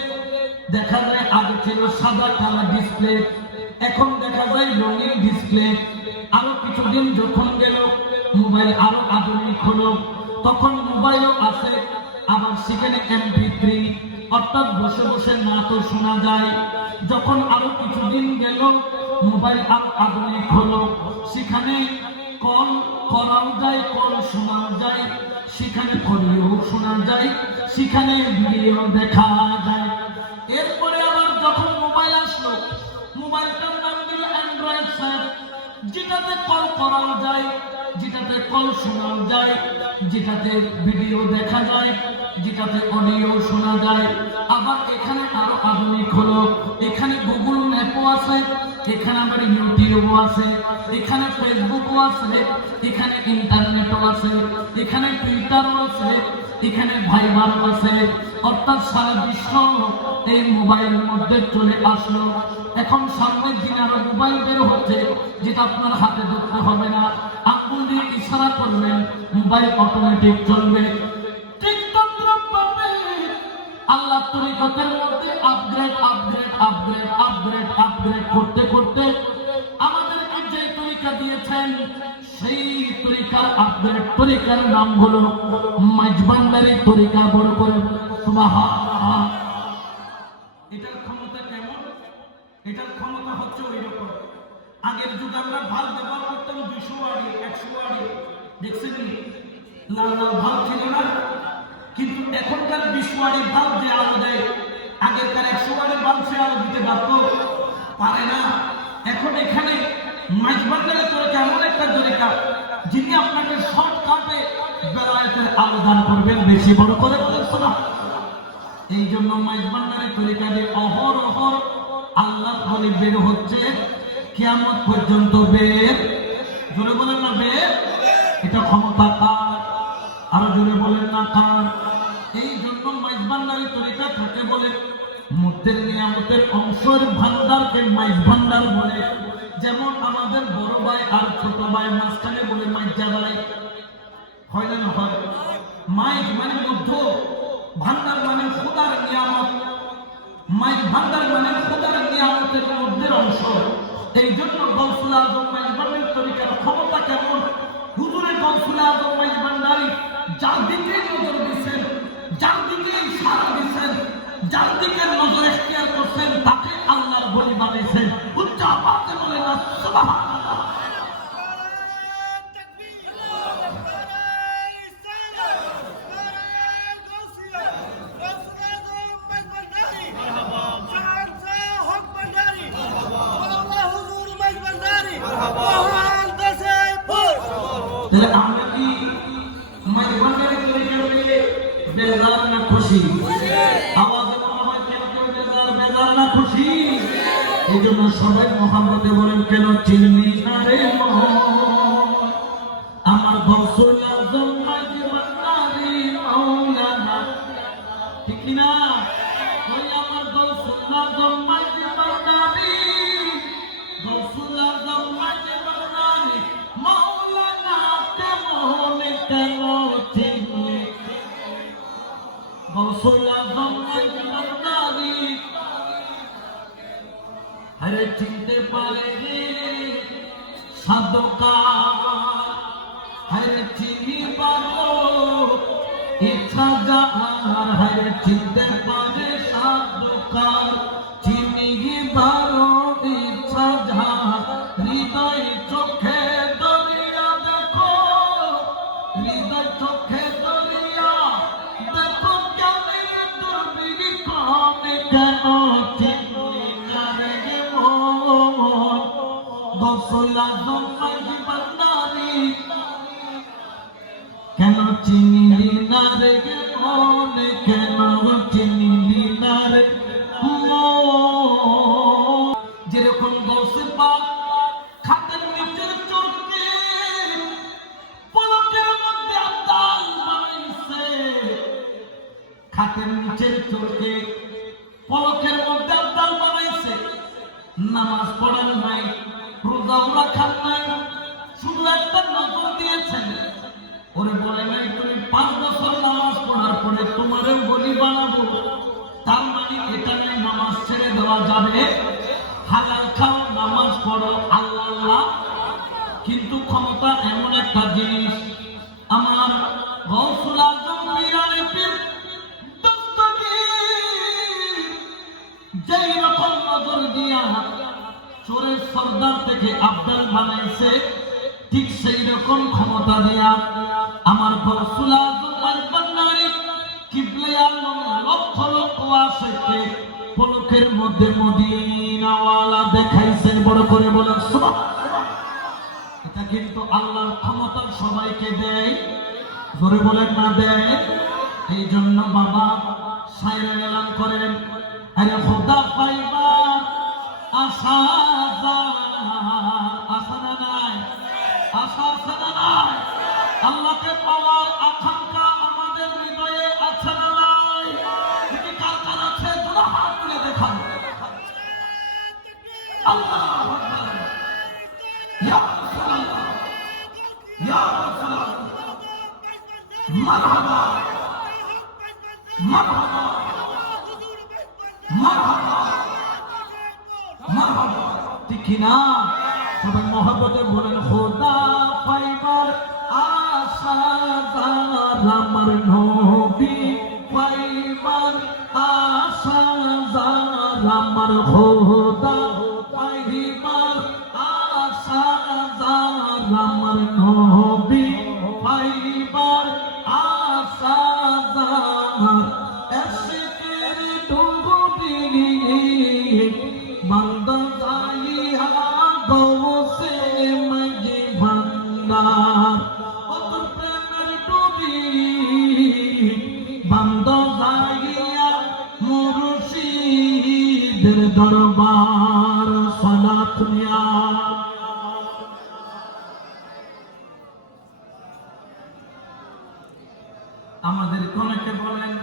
দেখা যায় আগে ছিল সাদা কালো ডিসপ্লে, এখন দেখা যায় রঙিন ডিসপ্লে। আরো কিছুদিন যখন গেল মোবাইল আরো আধুনিক হলো, তখন মোবাইলও আছে, আবার সেখানে MP3 অর্থাৎ বসে বসে নাটও শোনা যায়। যখন আরো কিছুদিন গেল মোবাইল আরো আধুনিক হলো, সেখানে কল করাও যায়, কল শোনাও যায়, সেখানে অডিও শোনা যায়, সেখানে ভিডিও দেখা যায়। এরপরে আবার যখন মোবাইল আসলো, মোবাইলটার নাম দিল অ্যান্ড্রয়েড সেট, যেটাতে কল করাও যায়, যেটাতে কল শোনাও যায়, যেটাতে ভিডিও দেখা যায়, যেটাতে অডিও শোনা যায়। আবার এখানে আরো আধুনিক হলো, এখানে গুগল ম্যাপও আছে, এখানে আবার ইউটিউবও আছে, এখানে ফেসবুকও আছে, এখানে ইন্টারনেটও আছে, এখানে টুইটারও আছে, এখানে ভাইবারও আছে। অর্থাৎ সারা বিশ্ব এই মোবাইলের মধ্যে চলে আসলো। এখন সামনের দিনে আরো মোবাইল বের হচ্ছে, যেটা আপনার হাতে ধরতে হবে না, আঙ্গুল দিয়ে ইশারা করবেন, মোবাইল অটোমেটিক চলবে। ঠিক তদ্রুপভাবে আল্লাহ তরিকতের মধ্যে upgrade upgrade upgrade upgrade upgrade করতে করতে আমাদেরকে যে তরিকা দিয়েছেন, সেই তরিকার আপগ্রেড তরিকার নাম হলো মাইজভান্ডারি তরিকা। বড় করে সুবহানাল্লাহ। এটার ক্ষমতা কেমন? এটার ক্ষমতা হচ্ছে ওই রকম। আগের যুগে আমরা ভাল ব্যবহার করতাম 200 ওয়াট 100 ওয়াট, দেখছেন লাল লাল ভাল ছিল না, কিন্তু এখনকার 20 ওয়াটের বাল্ব যে আলো দেয়, আগেরকার 100 ওয়াটের বাল্ব সে আলো দিতে পারে না। এখন এখানে মাইজভান্ডারি তরিকা এমন একটা তরিকা, যিনি আপনাকে শর্টকাটে বেলায়েতের আলো দান করবেন। বেশি বড় করে বলেন না। এই জন্য মাইজভান্ডারি তরিকা যে অহরহ আল্লাহর ওলি বের হচ্ছে, কিয়ামত পর্যন্ত বের। জোরে বলেন না বের। এটা ক্ষমতা কার? আরো জোরে বলেন না কার? এই জন্য মাইজভান্ডারি তরিকা থাকে বলে মুদ্দের নিয়ামতের অংশের ভান্ডারকে মাইজভান্ডার বলে। যেমন আমাদের বড় ভাই আর ছোট ভাই মাঝখানে বলে মাইজা ভাই, হয় না না হয়? মাইক মানে মধ্য, ভান্ডার মানে খোদার নিয়ামত। মাইক ভান্ডার মানে খোদার নিয়ামতের মধ্যের অংশ। এই জন্য গৌসুল আজম মাইজবান্ডারির তরিকার ক্ষমতা কেমন? হুজুরের গৌসুল আজম মাইজবান্ডারি যার দিকে নজর দিচ্ছেন, যার দিকে ইশারা দিচ্ছেন, যার দিকে নজর এখতিয়ার করছেন, তাকে আল্লাহর বলি বানিয়েছেন। উচ্চ আওয়াজে বলেন না সুবহানাল্লাহ। তাহলে আমরা কি মাইজবান্ডারির তরিকাকে বেজার না খুশি? আওয়াজে বলা হয় কেন কেউ বেজার না খুশি? এই জন্য সবাই মোহাম্মদে বলেন কেন চিনলি না রে মোহন আমার গৌসুল আজম মাইজবান্ডারি মাওলানা, ঠিক না? ওই আমার গৌসুল আজম মাইজবান্ডারি, গৌসুল আজম মাইজবান্ডারি মাওলানা কেমন কেন চিনলি? গৌসুল আজম মাইজবান্ডারি আরে চিনতে পারে রে সাধকার, আরে চিনিবার ইচ্ছা যার, আরে চিনতে পারে সাধকার, চিনিবার ইচ্ছা যার, হৃদয় চোখে দরিয়া দেখো, হৃদয় চোখে দরিয়া দেখো, কেমন দুর্বিধি কমে কেন চিনলি না রে মন গৌসুল আজম মাইজবান্ডারি, কেন চিনলি না রে মন, কেন চিনলি না রে মন? যেরকম গৌসে পাক খাটের নিচের চরকে পলকের মধ্যে আব্দাল বানাইছে, খাটের নিচের চরকে পলকের মধ্যে আব্দাল বানাইছে। নামাজ পড়েন নাই, রোজাও রাখার নাই, শুধু একটা নজর দিয়েছেন। ওরে বলে নাই তুমি 5 বছর নামাজ পড়ার পরে তোমারও বলি বানাবো, তার মানে এটা নাই নামাজ ছেড়ে দেওয়া যাবে, হালাল খাও নামাজ পড়ো আল্লাহ আল্লাহ। কিন্তু ক্ষমতা এমন একটা জিনিস, আমার গৌসুল আজম পীরানে পীর দস্তগীর যেই রকম নজর দিয়া চোরের সর্দার থেকে আব্দাল বানাইছে, ঠিক সেই রকম ক্ষমতা দিয়া আমার গৌসুল আজম মাইজবান্ডারি কিবলে আলম লক্ষ লক্ষ আশিককে পলকের মধ্যে মদিনাওয়ালা দেখাইছেন। বড় করে বলেন সুবহানাল্লাহ। এটা কিন্তু আল্লাহর ক্ষমতা সবাইকে দেয়, জোরে বলেন না দেয়? এই জন্য বাবা শায়রে এলান করেন, আরে খোদা পাইবার আশা আশা না নাই, আশা আছে না নাই? আল্লাহকে পাওয়ার আকাঙ্ক্ষা আমাদের হৃদয়ে আছে না নাই? যদি কার কার আছে দুটো হাত তুলে দেখান। আল্লাহু আকবার, ইয়া রাসূলুল্লাহ, ইয়া রাসূলুল্লাহ, মারহাবা মারহাবা মারহাবা মারহাবা, ঠিক না? সবাই মহব্বতে বলেন খোদা পাইবার আশা যার, আমার নবী পাইবার আশা যার, আমার খোদা পাইবার আশা যার, আমার নবী পাইবার আশা যার, এশকের ডুবুরি বান্দা যাইয়া গৌসে মাইজবান্ডার, কত প্রেমের ডুবি বান্দা যাইয়া মুর্শিদের দরবার সালাত নিয়া। আমাদের অনেকে বলেন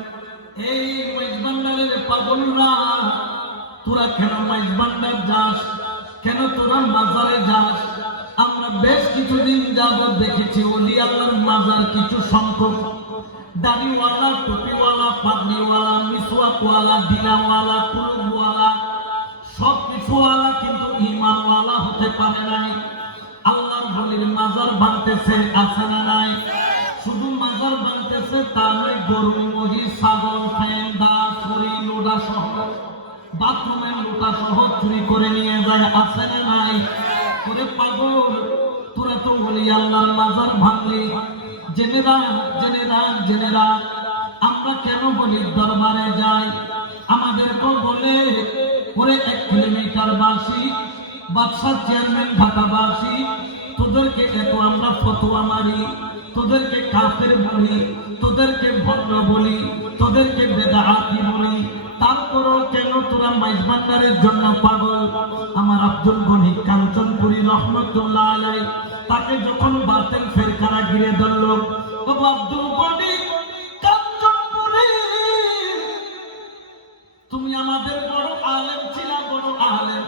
এই মাইজবান্ডারের পাগলরা, তোরা কেন মাইজবান্ডার যাস, কেন তোরা মাজারে যাস? আমরা বেশ কিছুদিন যাবত দেখেছি ওলি আল্লাহর মাজার কিছু সংখ্যক দাড়িওয়ালা, টুপিওয়ালা, পাগড়িওয়ালা, মিসওয়াকওয়ালা, দিলাওয়ালা, কুলুবওয়ালা, সব কিছুওয়ালা, কিন্তু ঈমানওয়ালা হতে পারে নাই। আল্লাহর বলির মাজার বানতেছে, আছে না নাই? শুধু মাজার বানতেছে তা নয়, গরু, মহিষ, ছাগল, ফ্যান, দা, ছড়ি, লোডা সহ, বাথরুমের লোটা সহ চুরি করে নিয়ে যায়, আছে না নাই? ওরে পাগল, তোরা তো বলি আল্লাহর মাজার ভাঙলি। জেনেরা জেনেরা জেনেরা আমরা কেন বলি দরবারে যাই? আমাদেরকে বলে ওরে 1 কিলোমিটার বাসি, বাদশাহ চেয়ারম্যান ঢাকাবাসী, তোদেরকে এত আমরা ফতোয়া মারি, তোদেরকে কাফের বলি, তোদেরকে ভণ্ড বলি, তোদেরকে বেদাতি বলি, তারপরও কেন তোরা মাইজবান্ডারের জন্য পাগল? আমার আব্দুল গনি কাঞ্চনপুরী রহমতুল্লাহ আলাইহি, তাকে যখন বাতিল ফেরকারা ঘিরে ধরল, ও আব্দুল গনি কাঞ্চনপুরী, তুমি আমাদের বড় আলেম ছিলা, বড় আলেম,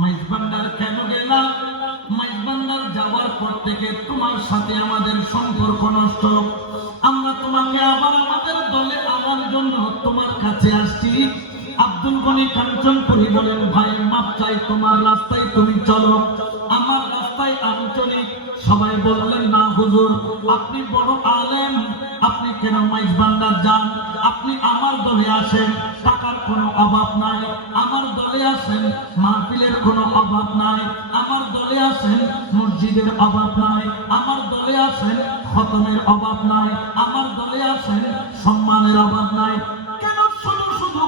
মাইজবান্ডার কেন গেলা? মাইজবান্ডার যাওয়ার পর থেকে তোমার সাথে আমাদের সম্পর্ক নষ্ট। আমরা তোমাকে আবার আমাদের দলে আনার জন্য তোমার কাছে আসছি। আব্দুল গনি কাঞ্চনপুরী বলেন, ভাই মাপ চাই, তোমার রাস্তায় তুমি চলো, আমার রাস্তায় আমি চলি। সবাই বললেন, না হুজুর, আপনি বড় আলেম, আপনি কেন মাইজবান্ডার যান? আপনি আমার দলে আসেন, টাকার কোনো অভাব নাই, আমার দলে আসেন, মাহফিলের কোনো অভাব নাই, আমার দলে আসেন, মসজিদের অভাব নাই, আমার দলে আসেন, খতমের অভাব নাই, আমার দলে আসেন, সম্মানের অভাব নাই। কেন শুধু শুধু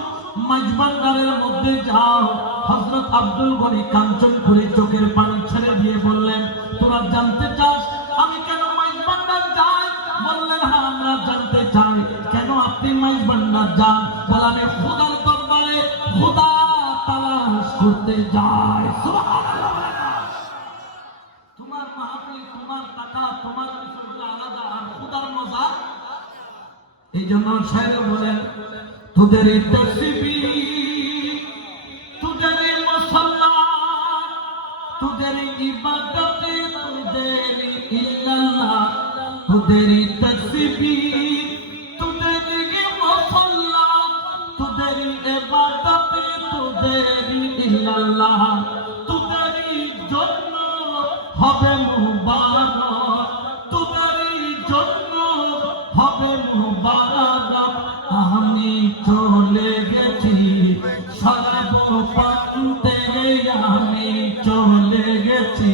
মাইজবান্ডারের মধ্যে যাও? হযরত আব্দুল গনি কাঞ্চনপুরী চোখের পানি ছেড়ে দিয়ে বললেন, তোরা জানতে চাস আমি কেন মাইজবান্ডার যাই? বললেন, হ্যাঁ আমরা জানতে চাই, কেন আপনি মাইজবান্ডার যান? বললেন, খোদার দরবারে খোদা তালাশ করতে যায়। সুবহানাল্লাহ। তোমার মাহফিল, তোমার টাকা, তোমার বিষয়গুলো আলাদা, আর খোদার মজা। এই জন্য শায়র বলেন, তোদের তাসবিহ, তোদের মুসাল্লা, তোদের ইবাদত, তোদের ইল্লাল্লাহ, তোদের তাসবিহ, তোদের মুসাল্লা, তোদের ইবাদত, তোদের ইল্লাল্লাহ, তোদের জন্য হবে মুবারক, তোদের জন্য হবে মুবারক। আমি চলে গেছি সর্বপ্রান্তে, আমি চলে গেছি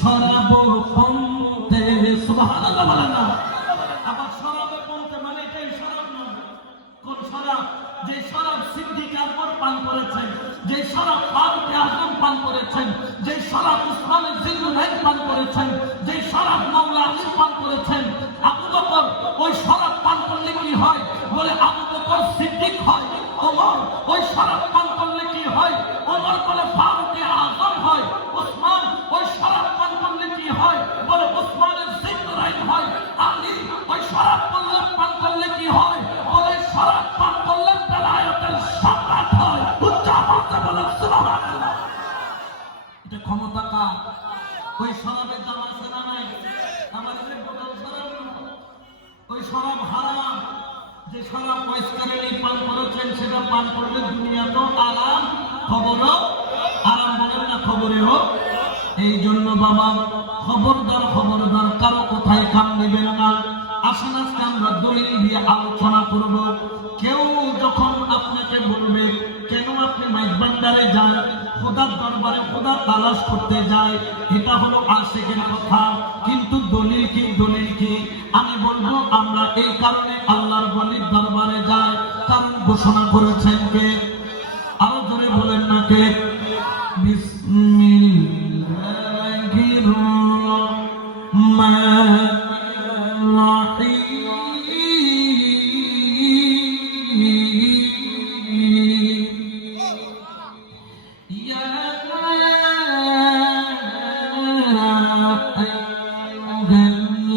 সর্বপ্রান্তে। সুবহানাল্লাহ বলেন না? আবার সর্বপ্রান্তে মানে এটাই শরাব নয়। কোন শরাব? যে শরাব সিদ্দিক আকবর পান করেছেন, যে শরাব ফারুক আজম পান করেছেন, যে শরাব উসমান জিন্নুরাইন পান করেছেন, যে শরাব মাওলা আলী পান করেছেন। আবু বকর ওই শরাব পান করলে কি হয়? বলে আবু বকর সিদ্দিক হয়। ওমর ওই শরাব পান করলে কি হয়? ওমর বলে ফারুক আজম হয়। উসমান ওই শরাব পান করলে কি হয়? বলে উসমানের জিন্নুরাইন হয়। আলী ওই শরাব পান করলে কি হয়? বলে শরাব পান করলে বেলায়েতের সম্রাট হয়। উচ্চ আওয়াজে বলে সুবহানাল্লাহ। এটা ক্ষমতা কার? ওই শরাবের দাম আছে না নাই? আমাদের বোতল শরাব, ওই শরাব হারাম। যে শরাব পয়স্কারে পান করেছেন সেটা পান করলে দুনিয়া তো আরাম, খবরও আরাম। বলেন না খবরেও? এই জন্য বাবা খবরদার, খবরদার, কারো কোথায় কাম নেবেন না। আসেন আজকে আমরা দলিল দিয়ে আলোচনা করব। কেউ যখন আপনাকে বলবে কেন আপনি মাইজবান্ডারে যান, খোদার দরবারে খোদা তালাশ করতে যায়, এটা হলো আশিকের কথা। কিন্তু দলিল কি? দলিল কি? আমি বলবো আমরা এই কারণে আল্লাহর ওলির দরবারে যাই, কারণ ঘোষণা করেছেন কে? আরো জোরে বলেন না কে? বিসমিল্লাহির রহমানির রহিম। ইয়া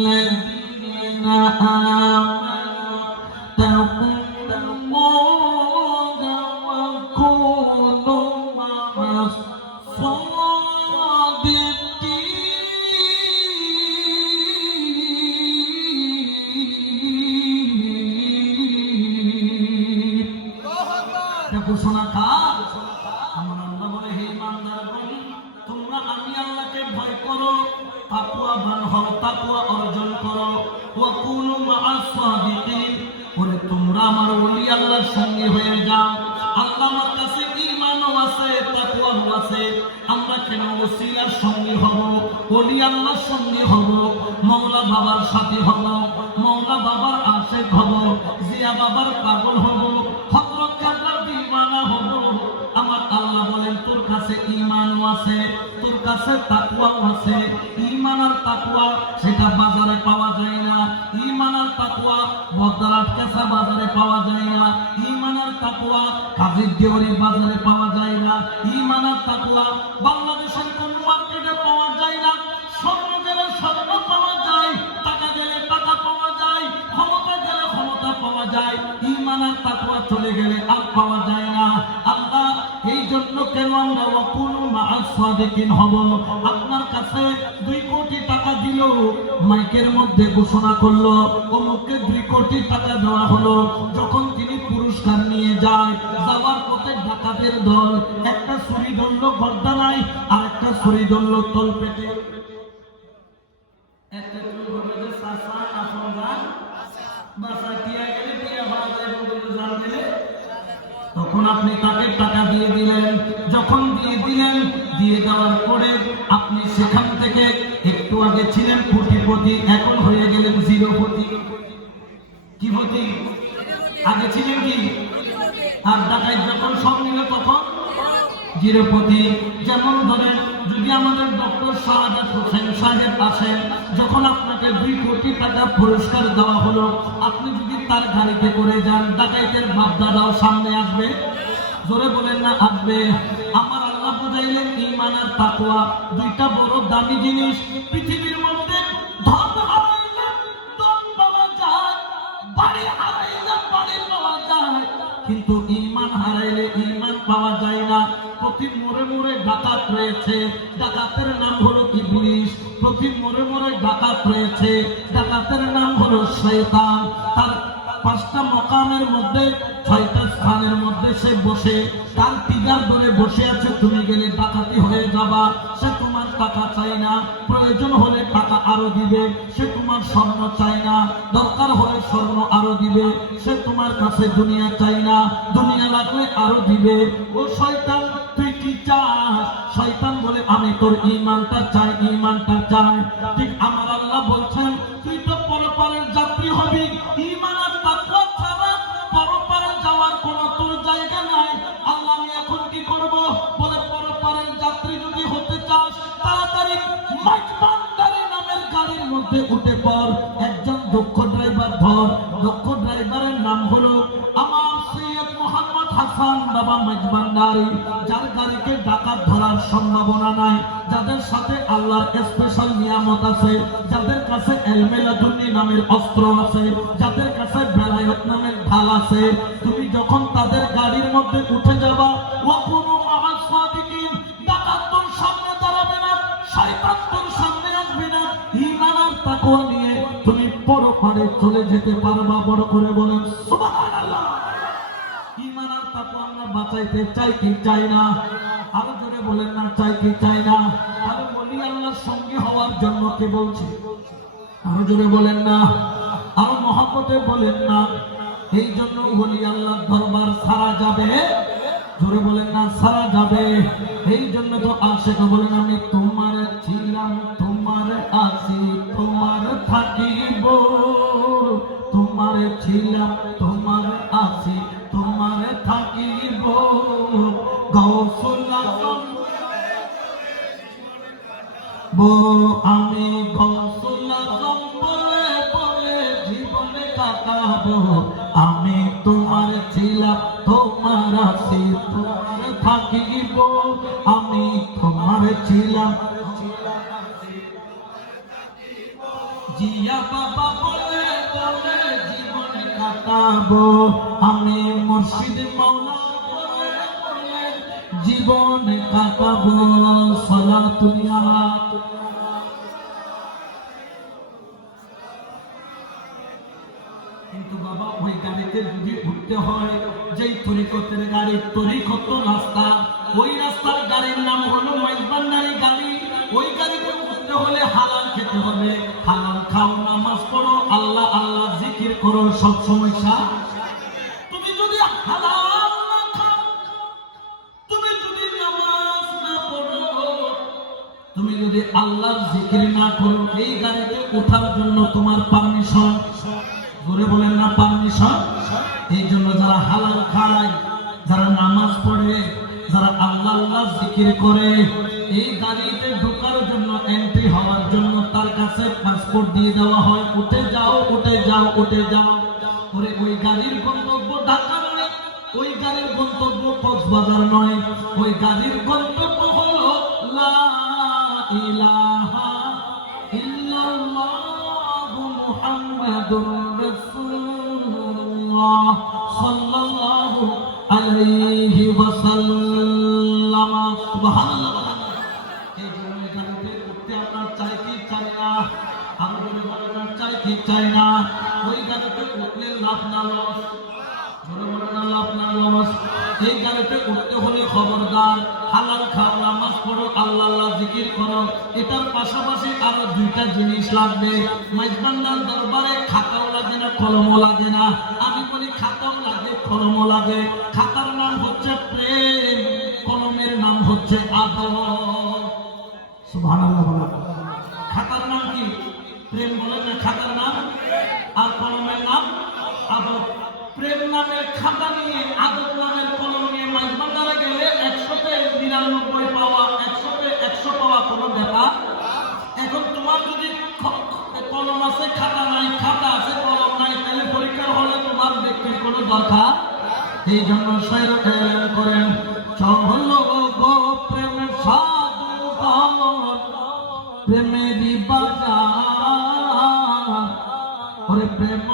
আইয়ুহাল্লাযীনা আমানু তাকুল্লাহা ওয়া কুনু মা'আস ঘোষণা কার? আমার আল্লাহ বলে, হে ইমানদারগণ, তোমরা আমি আল্লাহকে ভয় করো, তাকওয়াবান হও, তাকওয়া অর্জন করো, ওয়া কুনু মা'আস সাদিকিন, বলে তোমরা আমার ওলি আল্লাহর সঙ্গে হয়ে যাও। আল্লাহ আমার কাছে ঈমানও আছে, তাকওয়াও আছে। আমরা কেন ওসিলার সঙ্গে হব, ওলি আল্লাহর সঙ্গে হব, মাওলা বাবার সাথী হব, মাওলা বাবার আশিক হব, জিয়া বাবার পাগল হব, হযরত কাবলার দিওয়ানা হব? আমার আল্লাহ বলেন, তোর কাছে ঈমানও আছে, তোর কাছে তাকওয়াও আছে। ঈমান আর তাকওয়া সেটা বাজারে পাওয়া যায় না। ঈমান আর তাকওয়া বদরাট কাঁচা বাজারে পাওয়া যায় না। ঈমান আর তাকওয়া কাজীর দেওয়ারি বাজারে পাওয়া যায় না। ঈমান আর তাকওয়া বাংলাদেশের কোন মার্কেটে পাওয়া যায় না। স্বর্ণ গেলে স্বর্ণ পাওয়া যায়, টাকা গেলে টাকা পাওয়া যায়, ক্ষমতা গেলে ক্ষমতা পাওয়া যায়। ঈমান আর তাকওয়া চলে গেলে আর পাওয়া যায় না। আল্লাহ এই জন্য কেন আমরা ওয়াকুনু মা'আস সাদিকিন হব? আপনার কাছে 2 কোটি টাকা দিল, মাইকের মধ্যে ঘোষণা করলো অমুককে 2 কোটি টাকা দেওয়া হলো। যখন তিনি পুরস্কার নিয়ে যায়, যাওয়ার পথে ডাকাতের দল একটা ছুরি ধরলো গর্দানায়, আর একটা ছুরি ধরলো তলপেটে। একটা চুল হবে যে সাসা আফগান বাসা টিয়া গেলে টিয়া ভাড়া যায় বলে জান দিলে, তখন আপনি তাকে টাকা দিয়ে দিলেন। যখন দিয়ে দিলেন, দিয়ে দেওয়ার পরে আপনি সেখান থেকে একটু আগে ছিলেন কোটিপতি, এখন হয়ে গেলেন জিরোপতি। কি পতি? আগে ছিলেন কি? আর ডাকাত যখন সব নিল তখন জিরোপতি। যেমন ধরেন, যদি আমাদের ডক্টর শাহাদাত হোসেন সাহেব আসেন, যখন আপনাকে 2 কোটি টাকা পুরস্কার দেওয়া হলো, আপনি যদি তার গাড়িতে করে যান, ডাকাইতের বাপ দাদাও সামনে আসবে? জোরে বলেন না আসবে? আমার আল্লাহ বুঝাইলেন ঈমান আর তাকওয়া 2টা বড় দামি জিনিস। পৃথিবীর মধ্যে ধন হারাইলে ধন পাওয়া যায়, বাড়ি হারাইলে বাড়ি পাওয়া যায়, কিন্তু ঈমান হারাইলে ঈমান পাওয়া যায় না। প্রতি মোড়ে মোড়ে ডাকাত রয়েছে, ডাকাতের নাম হলো ইবলিস। প্রতি মোড়ে মোড়ে ডাকাত রয়েছে, ডাকাতের নাম হলো শয়তান। তার 5টা মকামের মধ্যে 6টা স্থানের মধ্যে সে বসে, তার টিগার ধরে বসে আছে। তুমি গেলে ডাকাতি হয়ে যাবা। সে তোমার টাকা চাই না, প্রয়োজন হলে টাকা আরো দিবে। সে তোমার স্বর্ণ চাই না, দরকার হলে স্বর্ণ আরো দিবে। সে তোমার কাছে দুনিয়া চাই না, দুনিয়া লাগলে আরো দিবে। ও শয়তান, তুই কি চাস? শয়তান বলে, আমি তোর ঈমানটা চাই, ঈমানটা চাই। ঠিক আমার আল্লাহ বলছেন, তুই তো পরপারের যাত্রী হবি। ঈমান আর তাকওয়া ছাড়া পরপারে যাওয়ার কোনো তোর জায়গা নাই। আল্লাহ, আমি এখন কি করব? বলে, পরপারের যাত্রী যদি হতে চাস, তাড়াতাড়ি মাইজবান্ডারি নামের গাড়ির মধ্যে উঠে পড়। একজন দক্ষ ড্রাইভার ধর। দক্ষ ড্রাইভারের নাম হলো আমার সৈয়দ মোহাম্মদ হাসান বাবা মাইজবান্ডারি, যার গাড়িকে ডাকাত ধরার সম্ভাবনা নাই, যাদের সাথে আল্লাহর স্পেশাল নিয়ামত আছে, যাদের কাছে এলমে লাদুন্নি নামের অস্ত্র আছে, যাদের কাছে বেলায়েত নামের ঢাল আছে। তুমি যখন তাদের গাড়ির মধ্যে উঠে যাবা, ওয়াকুনু মা'আস সাদিকিন, ডাকাত তোর সামনে দাঁড়াবে না, শয়তান তোর সামনে আসবে না। ঈমান আর তাকওয়া নিয়ে তুমি পরপারে চলে যেতে পারবা। বড় করে বলেন সুবহানাল্লাহ। ঈমান আর তাকওয়া আমরা বাঁচাইতে চাই কি চাই না? আরো জোরে বলেন না, চাই কি চাই না? আর ওলি আল্লাহর সঙ্গে হওয়ার জন্য কে বলছে? আরো জোরে বলেন না, আরো মহব্বতে বলেন না। এই জন্য ওলি আল্লাহর দরবার সারা যাবে। জোরে বলেন না, সারা যাবে। এই জন্য তো আশিক বলেন, আমি তোমার ছিলাম, তোমার আছি, তোমার থাকিব। তোমার ছিলাম, তোমার আছি, তোমার থাকিব। গৌসুল আজম আমি গৌসুল আজম বলে বলে জীবনে কাটাবো। আমি তোমার ছিলাম, তোমার আছি, তোমার থাকিব। আমি তোমার ছিলাম, জিয়া বাবা বলে বলে জীবনে কাটাবো। আমি মুর্শিদ মাওলা বলে বলে জীবন কাটাবো সালাতুনিয়া। কিন্তু বাবা ওই গাড়িতে যদি উঠতে হয়, যেই তরিকতের গাড়ি, তরিকত রাস্তা, ওই রাস্তার গাড়ির নাম হলো মাইজবান্ডারি গাড়ি। ওই গাড়িতে উঠতে হলে হালাল খেতে হবে। হালাল খাও, নামাজ পড়ো, আল্লাহ আল্লাহ জিকির করো সব সমস্যা। তুমি যদি হালাল না খাও, তুমি যদি নামাজ না পড়ো, তুমি যদি আল্লাহর জিকির না করো, এই গাড়িতে ওঠার জন্য তোমার পারমিশন, জোরে বলেন না পারমিশন। এই জন্য যারা হালাল খায়, যারা নামাজ পড়ে, যারা আল্লাহ আল্লাহ জিকির করে, এই গাড়িতে ঢোকার জন্য, এন্ট্রি হওয়ার জন্য তার কাছে পাসপোর্ট দিয়ে দেওয়া হয়। উঠে যাও, উঠে যাও, উঠে যাও। ওরে ওই গাড়ির গন্তব্য ঢাকা নয়, ওই গাড়ির গন্তব্য কক্সবাজার নয়, ওই গাড়ির গন্তব্য হলো লা ইলাহা ইল্লাল্লাহু মুহাম্মাদুর রাসূলুল্লাহ সাল্লাল্লাহু আলাইহি ওয়াসাল্লাম। সুবহানাল্লাহ। এই জন্য গাড়িতে উঠতে আপনার চাই কি চাই না? আমরা বলেন চাই কি চাই না? ওই গাড়িতে উঠলে লাভ না লস, লাভ না লস। এই গাড়িতে উঠতে হলে খবরদার হালাল খাও, নামাজ পড়ো, আল্লাহ আল্লাহ জিকির করো। এটার পাশাপাশি আরো দুইটা জিনিস লাগবে। মাইজবান্ডার দরবারে খাতাও লাগে না, কলমও লাগে না। আমি বলি খাতাও লাগে, কলমও লাগে। খাতার নাম হচ্ছে প্রেম, কলমের নাম হচ্ছে আদর। সুবহানাল্লাহ। খাতার নাম কি? প্রেম বলে না, খাতার নাম। আর কলমের নাম আদর। প্রেম নামের খাতা নিয়ে, আদর নামের কলম নিয়ে মাইজবান্ডারে গেলে 100-99 পাওয়া, 100 পাওয়া কোনো ব্যাপার। এখন তোমার যদি কলম আছে, খাতা নাই, খাতা আছে, কলম নাই, তাহলে পরীক্ষার হলে তোমার দেখতে কোনো দরকার। এই জন্য শরীর করেন, চল গো প্রেমের সাধু প্রেমেরই বাজার, ওরে প্রেম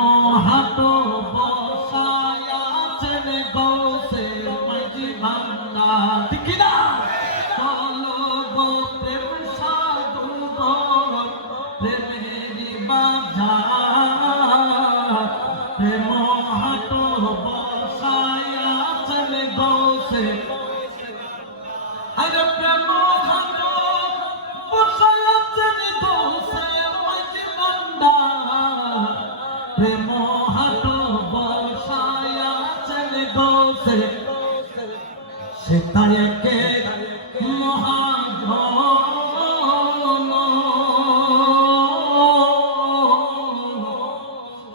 হাটো বসায়া ছেলে গৌসে মাঝি ভান্ডার। ঠিক না? চলো গো প্রেম সাধু প্রেমেরই বাজার, প্রেম হাটো বসায়া ছেলে গৌসে। আরে প্রেম হাটো বসায়া ছেলে গৌসে মাঝি ভান্ডার, প্রেম হাটো বসায়া ছেলে গৌসে। সেটাই একে মহাজন,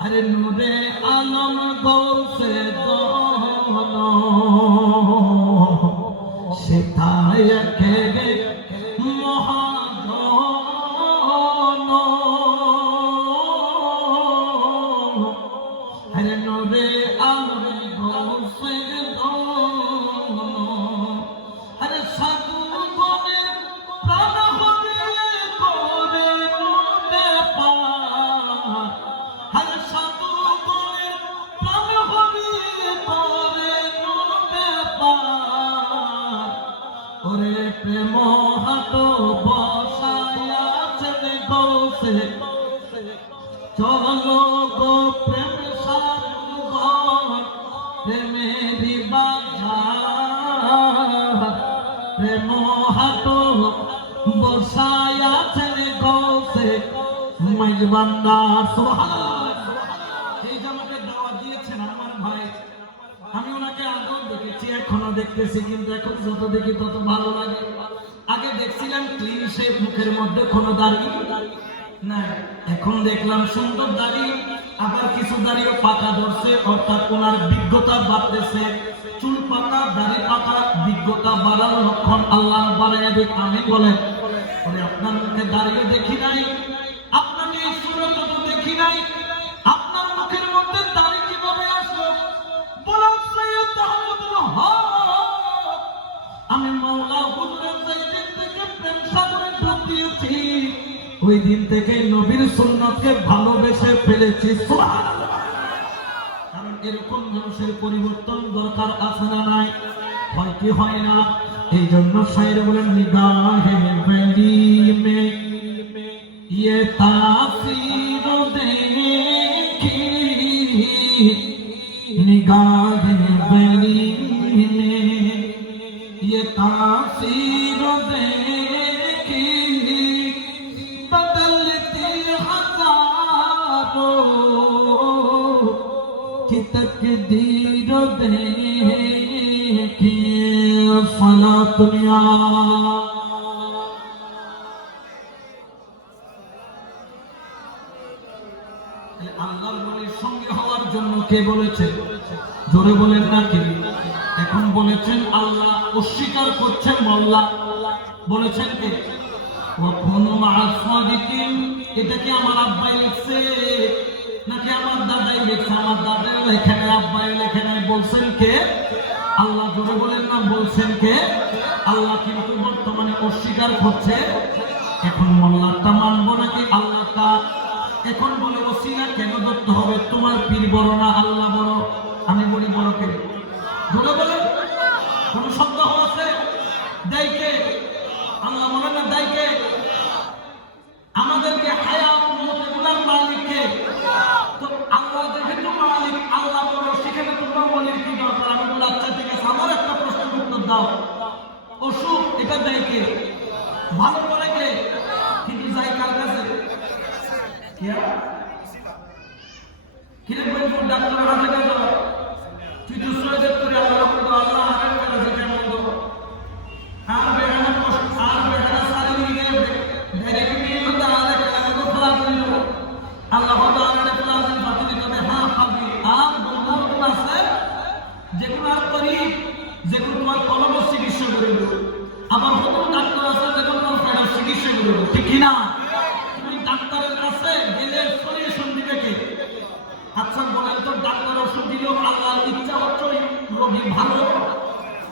আরে নূরে আলম গৌসে দন, সেটাই একে মহাজন, আরে নূরে আলম গৌসে দন। আরে সাধু গণের প্রাণ হরিয়ে করে নূরে পার, আরে সাধু গণের প্রাণ হরিয়ে করে নূরে পার, ওরে প্রেম হাটো বসায়া ছেলে গৌসে। চলো গো প্রেম সাধু গণ প্রেমেরই বাজার, প্রেম হাটো বসায়া ছেলে গৌসে মাইজবান্ডার। সুবহানাল্লাহ। এই যে আমাকে দাওয়াত দিয়েছেন আমার ভাই, আমি ওনাকে আগেও দেখেছি, এখনো দেখতেছি, কিন্তু এখন যত দেখি তত ভালো লাগে। আগে দেখছিলাম ক্লিন শেভ, মুখের মধ্যে কোনো দাড়ি নাই। এখন দেখলাম সুন্দর দাড়ি, আবার কিছু দাড়িও পাকা ধরছে, অর্থাৎ ওনার বিজ্ঞতা বাড়তেছে। চুল পাকা, দাড়ি পাকা, বিজ্ঞতা বাড়ার লক্ষণ আল্লাহ বাড়াইয়া দিক। আমি বলেন, আপনার মুখে দাড়িও দেখি নাই, আপনাকে এই সুরত তো দেখি নাই, আপনার মুখের মধ্যে দাড়ি কিভাবে আসলো? বলা সৈয়দ আহমদুল হক, আমি মাওলা হুজুরের দিন থেকে প্রেম সাগরে ডুব দিয়েছি, ওই দিন থেকে নবীর সুন্নতকে ভালোবেসে ফেলেছি। সুবহানাল্লাহ। কারণ এরকম মানুষের পরিবর্তন দরকার আছে না নাই? হয় কি হয় না? এই জন্য শায়ের বলেন নিগাহে বেলি মে ये तासीर देखी निगाह बली में ये तासीर देखी बदलती हजारों की तकदीर देखी फला दुनिया আল্লাহর ওলির সঙ্গে হওয়ার জন্য কে বলেছেন? জোরে বলেন না কে? এখন বলেছেন আল্লাহ, অস্বীকার করছেন আল্লাহ, বলেছেন কে? ওয়াকুনু মা'আস সাদিকিন। এটা কি আমার আব্বাই লিখছে নাকি আমার দাদাই লিখছে? আমার দাদাও লেখে নাই, আব্বাই লেখে নাই, বলছেন কে? আল্লাহ। জোরে বলেন না, বলছেন কে? আল্লাহ। কিন্তু বর্তমানে অস্বীকার করছে। এখন মোল্লাটা মানবো নাকি আল্লাহটা? এখন বলে ওসিলা কেন ধরতে হবে? তোমার পীর বড় না আল্লাহ বড়? আমি বলি বড় কে? জোরে বলে। কোন সন্দেহ আছে? দেয় কে? আল্লাহ বলে না দেয় কে? আমাদেরকে হায়াত মওত এগুলোর মালিক কে? তো আল্লাহ যেহেতু মালিক, আল্লাহ বড়, সেখানে তোমরা বলির কি দরকার? আমি বলি আচ্ছা ঠিক আছে, আমার একটা প্রশ্নের উত্তর দাও। অসুখ এটা দেয় কে? ভালো করে কে? কিন্তু যাই কার কাছে? কিরে বলবো ডাক্তার কাছে গেল, তুই তো সহজে করে আল্লাহ আল্লাহ আগে কাছে কেমন তো আর বেহানা কষ্ট আর বেহানা সারি নিয়ে ডাইরেক্ট নিয়ে তো আলাদা কাজ তো ফলা দিল আল্লাহ তাআলা ক্লাস বাতিল করে। হ্যাঁ হাবি আর বন্ধু আছে যেগুলো আর করিব, যেগুলো তোমার কলম চিকিৎসা করে দেব। আবার কত ডাক্তার আছে যেগুলো তোমার ফাইনাল চিকিৎসা করে দেব, ঠিক কিনা? ডাক্তারের কাছে গেলে সলিউশন দিবে কে? আচ্ছা বলেন তো, ডাক্তার ওষুধ দিলেও আল্লাহর ইচ্ছা হচ্ছে রোগী ভালো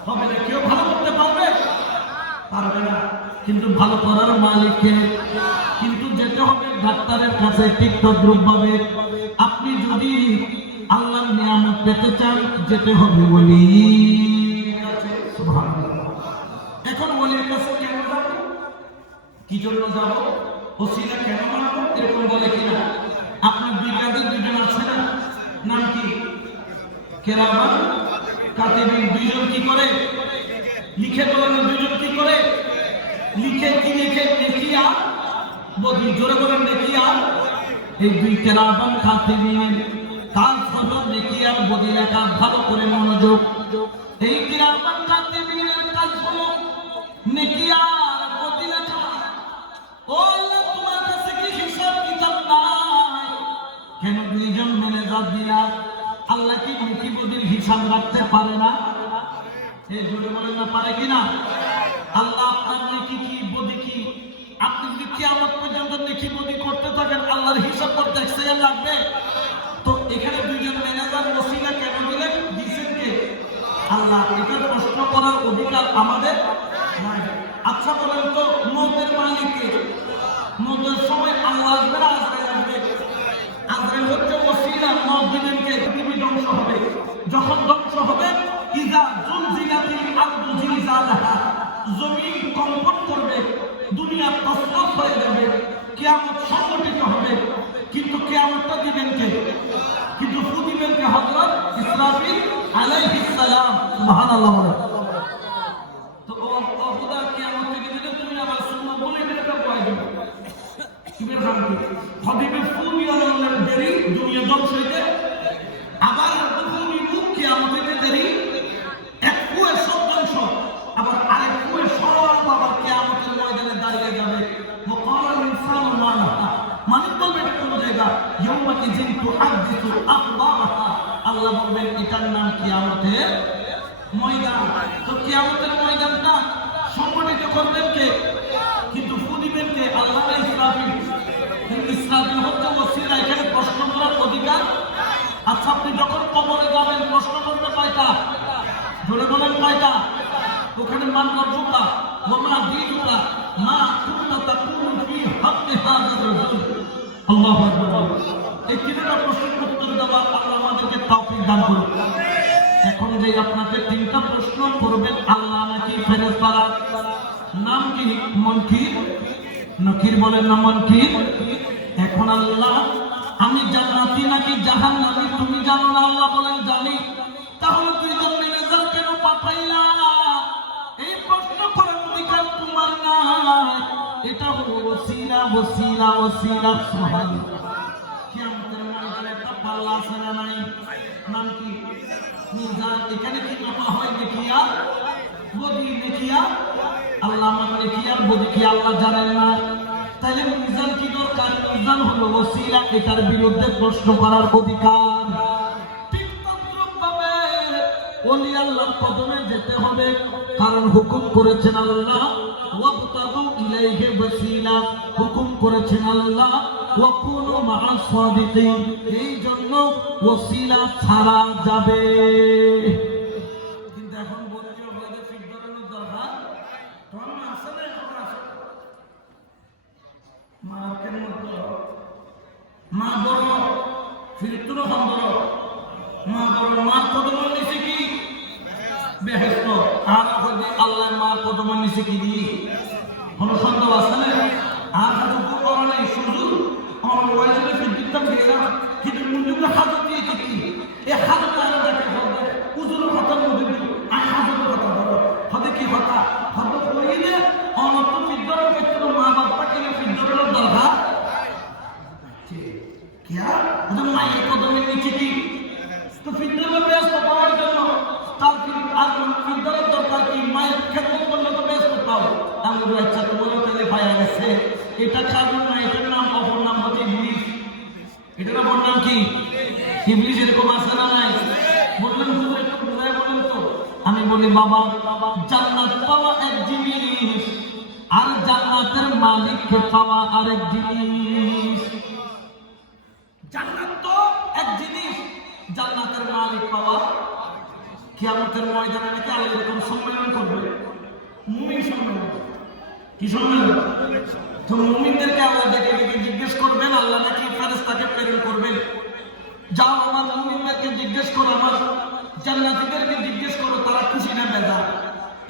হবে না? কেউ ভালো করতে পারবে? পারবে না। কিন্তু ভালো করার মালিককে। কিন্তু যেতে হবে ডাক্তারের কাছে ঠিক তদ্রুপভাবে আপনি যদি আল্লাহর নিয়ামত পেতে চান যেতে হবে ওলির কাছে। সুবহানাল্লাহ। এখন ওলির কাছে কেন যাব? কি জন্য যাব? ওসিলা কেন মানবো? এরকম বলে কিনা? আপনার বিজ্ঞানের দুজন আছে না, নাম কি? কেরামান কাতিবিন। দুইজন কি করে? লিখে। বলেন দুইজন কি করে লিখে? কি লিখে? নেকিয়া বদি। জোরে বলেন নেকিয়া। এই দুই কেরামান কাতিবিন কাজ হলো নেকিয়ার বদি লেখা। ভালো করে মনোযোগ। এই কেরামান কাতিবিনের কাজ হলো নেকিয়ার বদি লেখা। ও আল্লাহ, তোমার কাছে কি হিসাব কিতাব নাই? কেন দুইজন ম্যানেজার দিয়া আল্লাহ কি নেকি বদির হিসাব রাখতে পারে না? এই জোরে বলেন না, পারে কিনা? আল্লাহ আপনার নেকি কি বদি কি? আপনি যদি কিয়ামত পর্যন্ত নেকি বদি করতে থাকেন, আল্লাহর হিসাব করতে 1 সেকেন্ড লাগবে? তো এখানে দুইজন ম্যানেজার ওসিলা কেন দিলেন? দিছেন কে? আল্লাহ। এটা প্রশ্ন করার অধিকার আমাদের নাই। আচ্ছা বলেন তো, মওতের মালিক কে? মওতের সময় আল্লাহ আসবে না আজরাইল আসবে? আজরাইল হচ্ছে ওসিলা। মওত দিবেন কে? পৃথিবী ধ্বংস হবে। যখন ধ্বংস হবে, ইযা জুলজিলাতিল আরদু জিলজালাহা, জমিন কম্পন করবে, দুনিয়া তছনছ হয়ে যাবে, কিয়ামত সংঘটিত হবে। কিন্তু কিয়ামতটা দিবেন কে? কিন্তু ফু দিবেন কে? হযরত ইসরাফিল আলাইহিস সালাম। সুবহানাল্লাহ। তো ও খোদা কিয়ামত থেকে দিলে তুমি আবার সুন্নাহ বলে এটা কয় দিবে? তুমি জানো হদিবে ফু দিওয়ালের দেরি দুনিয়া ধ্বংস হইতে, আবার ফু দিবু কিয়ামত থেকে দেরি। এক ফুয়ে সব ধ্বংস, আবার আরেক ফুয়ে সব আবার কিয়ামতের ময়দানে দাঁড়িয়ে যাবে। ওয়াকাল ইনসানু মা লাহা, মানে বলবে এটা কোন জায়গা? ইয়াউমা ইযিন তুহাদ্দিসু আখবারাহা। আল্লাহ বলবেন এটার নাম কিয়ামতের ময়দান। তো কিয়ামতের ময়দানটা সংগঠিত করবেন কে? কিন্তু ফু দিবেন কে? আল্লাহ না ইসরাফিল? ইসরাফিল হচ্ছে ওসিলা। এখানে প্রশ্ন করার অধিকার। আচ্ছা আপনি যখন কবরে যাবেন প্রশ্ন করবে কয়টা? জোরে বলেন কয়টা? ওখানে মান রব্বুকা ওয়া মা দীনুকা মা কুনতা তাকুলু ফি হাক্কি হাযা রাজুল। আল্লাহু আকবার। এই তিনটা প্রশ্নের উত্তর দেওয়া আল্লাহ আমাদেরকে তৌফিক দান করুন। এখন অনুযায়ী আপনাকে তিনটা প্রশ্ন করবেন, আল্লাহ নাকি ফেরেশতারা? নাম কি? মুনকির। নকির বলেন না, মুনকির। এখন আল্লাহ, আমি জান্নাতি নাকি জাহান্নামী তুমি জানো না? আল্লাহ বলেন জানি। তাহলে তুই তো ম্যানেজার কেন পাঠাইলা? এই প্রশ্ন করার অধিকার তোমার নাই। এটা হলো ওসিলা, ওসিলা, ওসিলা। সুবহানাল্লাহ। কিয়ামতের ময়দানে একটা পাল্লা আছে না নাই? নাম কি? মিজান। এখানে কি মাপা হয়? দেখিয়া বদি, দেখিয়া আল্লাহ মানে দেখিয়া বদি কি আল্লাহ জানেন না? তাহলে মিজান কি দরকার? মিজান হলো ওসিলা, এটার বিরুদ্ধে প্রশ্ন করার অধিকার। ঠিক তদ্রুপভাবে ওলি আল্লাহর কদমে যেতে হবে, কারণ হুকুম করেছেন আল্লাহ ওয়াবতাগু ইলাইহি ওয়াসিলা, হুকুম করেছেন আল্লাহ ওয়াকুনু মা'আস সাদিকিন। এই জন্য ওসিলা ছাড়া যাবে। কিন্তু এখন বলছি আপনাদের ফিট বানানোর দরকার তোমার আছে না? এখন আছে মার্কের মধ্যে মা বড় ফিরতুন বড়, মা বড়, মা কদম নিচে কি বেহেশত। আর যদি আল্লাহ মা কদম নিচে কি দি কোন সন্দেহ আছে না? আর হাজত করা নেই, শুধু আমার ওয়াইজে ফিরতুনটা গেলাম, কিন্তু মুন্ডুকে হাজত দিয়ে কি এই হাজত আর দেখে হবে উজুর কথা মধ্যে আর হাজত কথা বলো হবে কি কথা হবে কইলে অনত বিদ্যালয় ক্ষেত্রে মা বাবাকে বিদ্যালয়ের দরকার क्या उधर माइक को दो मिनट नीचे की तो फिल्टर में बेस तो पावर जन्म ताकि आज फिल्टर तो ताकि माइक खेतों पर लोग बेस तो पाओ हम लोग अच्छा तो बोलो पहले पाया ऐसे इतना चालू ना इतना नाम ऑफर नाम होते इब्लिस इतना बोल नाम की इब्लिस इनको मारना नहीं बोलने मुझे तो बुलाए बोलने तो हमें बोले बाबा जन्नत पावा एक जिनिस और जन्नतेर मालिक के पावा और एक जिनिस। জান্নাত তো এক জিনিস, জান্নাতের মালিক পাওয়া কিয়ামতের ময়দানে নাকি আল্লাহ এরকম সম্মেলন করবে, মুমিন সম্মেলন। কি সম্মেলন? তো মুমিনদেরকে আল্লাহ ডেকে ডেকে জিজ্ঞেস করবেন, আল্লাহ নাকি ফেরেশতাকে প্রেরণ করবেন, যাও আমার মুমিনদেরকে জিজ্ঞেস করো, আমার জান্নাতীদেরকে জিজ্ঞেস করো তারা খুশি না বেজার।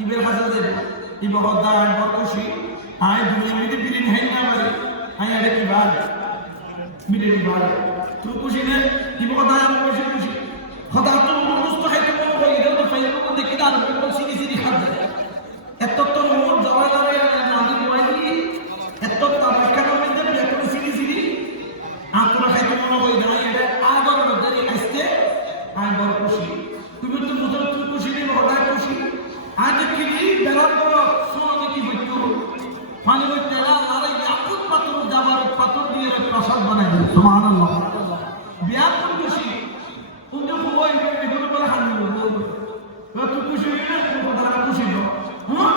ইবের হাজার দেবে ইবে হদ্দা একবার খুশি আয় দুনিয়া মেয়েদের বিরিন হাই না পারে আয় আরে কি ভাই বিরিন ভাই তুই খুশি নে ইবে হদ্দা আমি খুশি খুশি হদ্দা তো মুস্ত খাইতে মনে হয় এটা তো ফাইল মধ্যে দেখি আর একদম সিনি সিনি খাচ্ছে এত তো মোর জবাই লাগে নাদি মোবাইলি এত তাবাক্কার মধ্যে এখন সিনি সিনি আতরা খাইতে মনে হয় না এটা আগর মধ্যে আসতে আয় বড় খুশি তুমি তো মুদর তুই খুশি নে হদ্দা খুশি আজ কি বেলা বড় সোনা কি হইতো পানি হইতে আল্লাহর ইয়াকুত পাথর জাবার পাথর দিয়ে প্রসাদ বানাই দিল সুবহানাল্লাহ বিয়া কোন খুশি কোন বই এগুলো বলে হানি বলবো তুই খুশি না কোন কথা খুশি না হ্যাঁ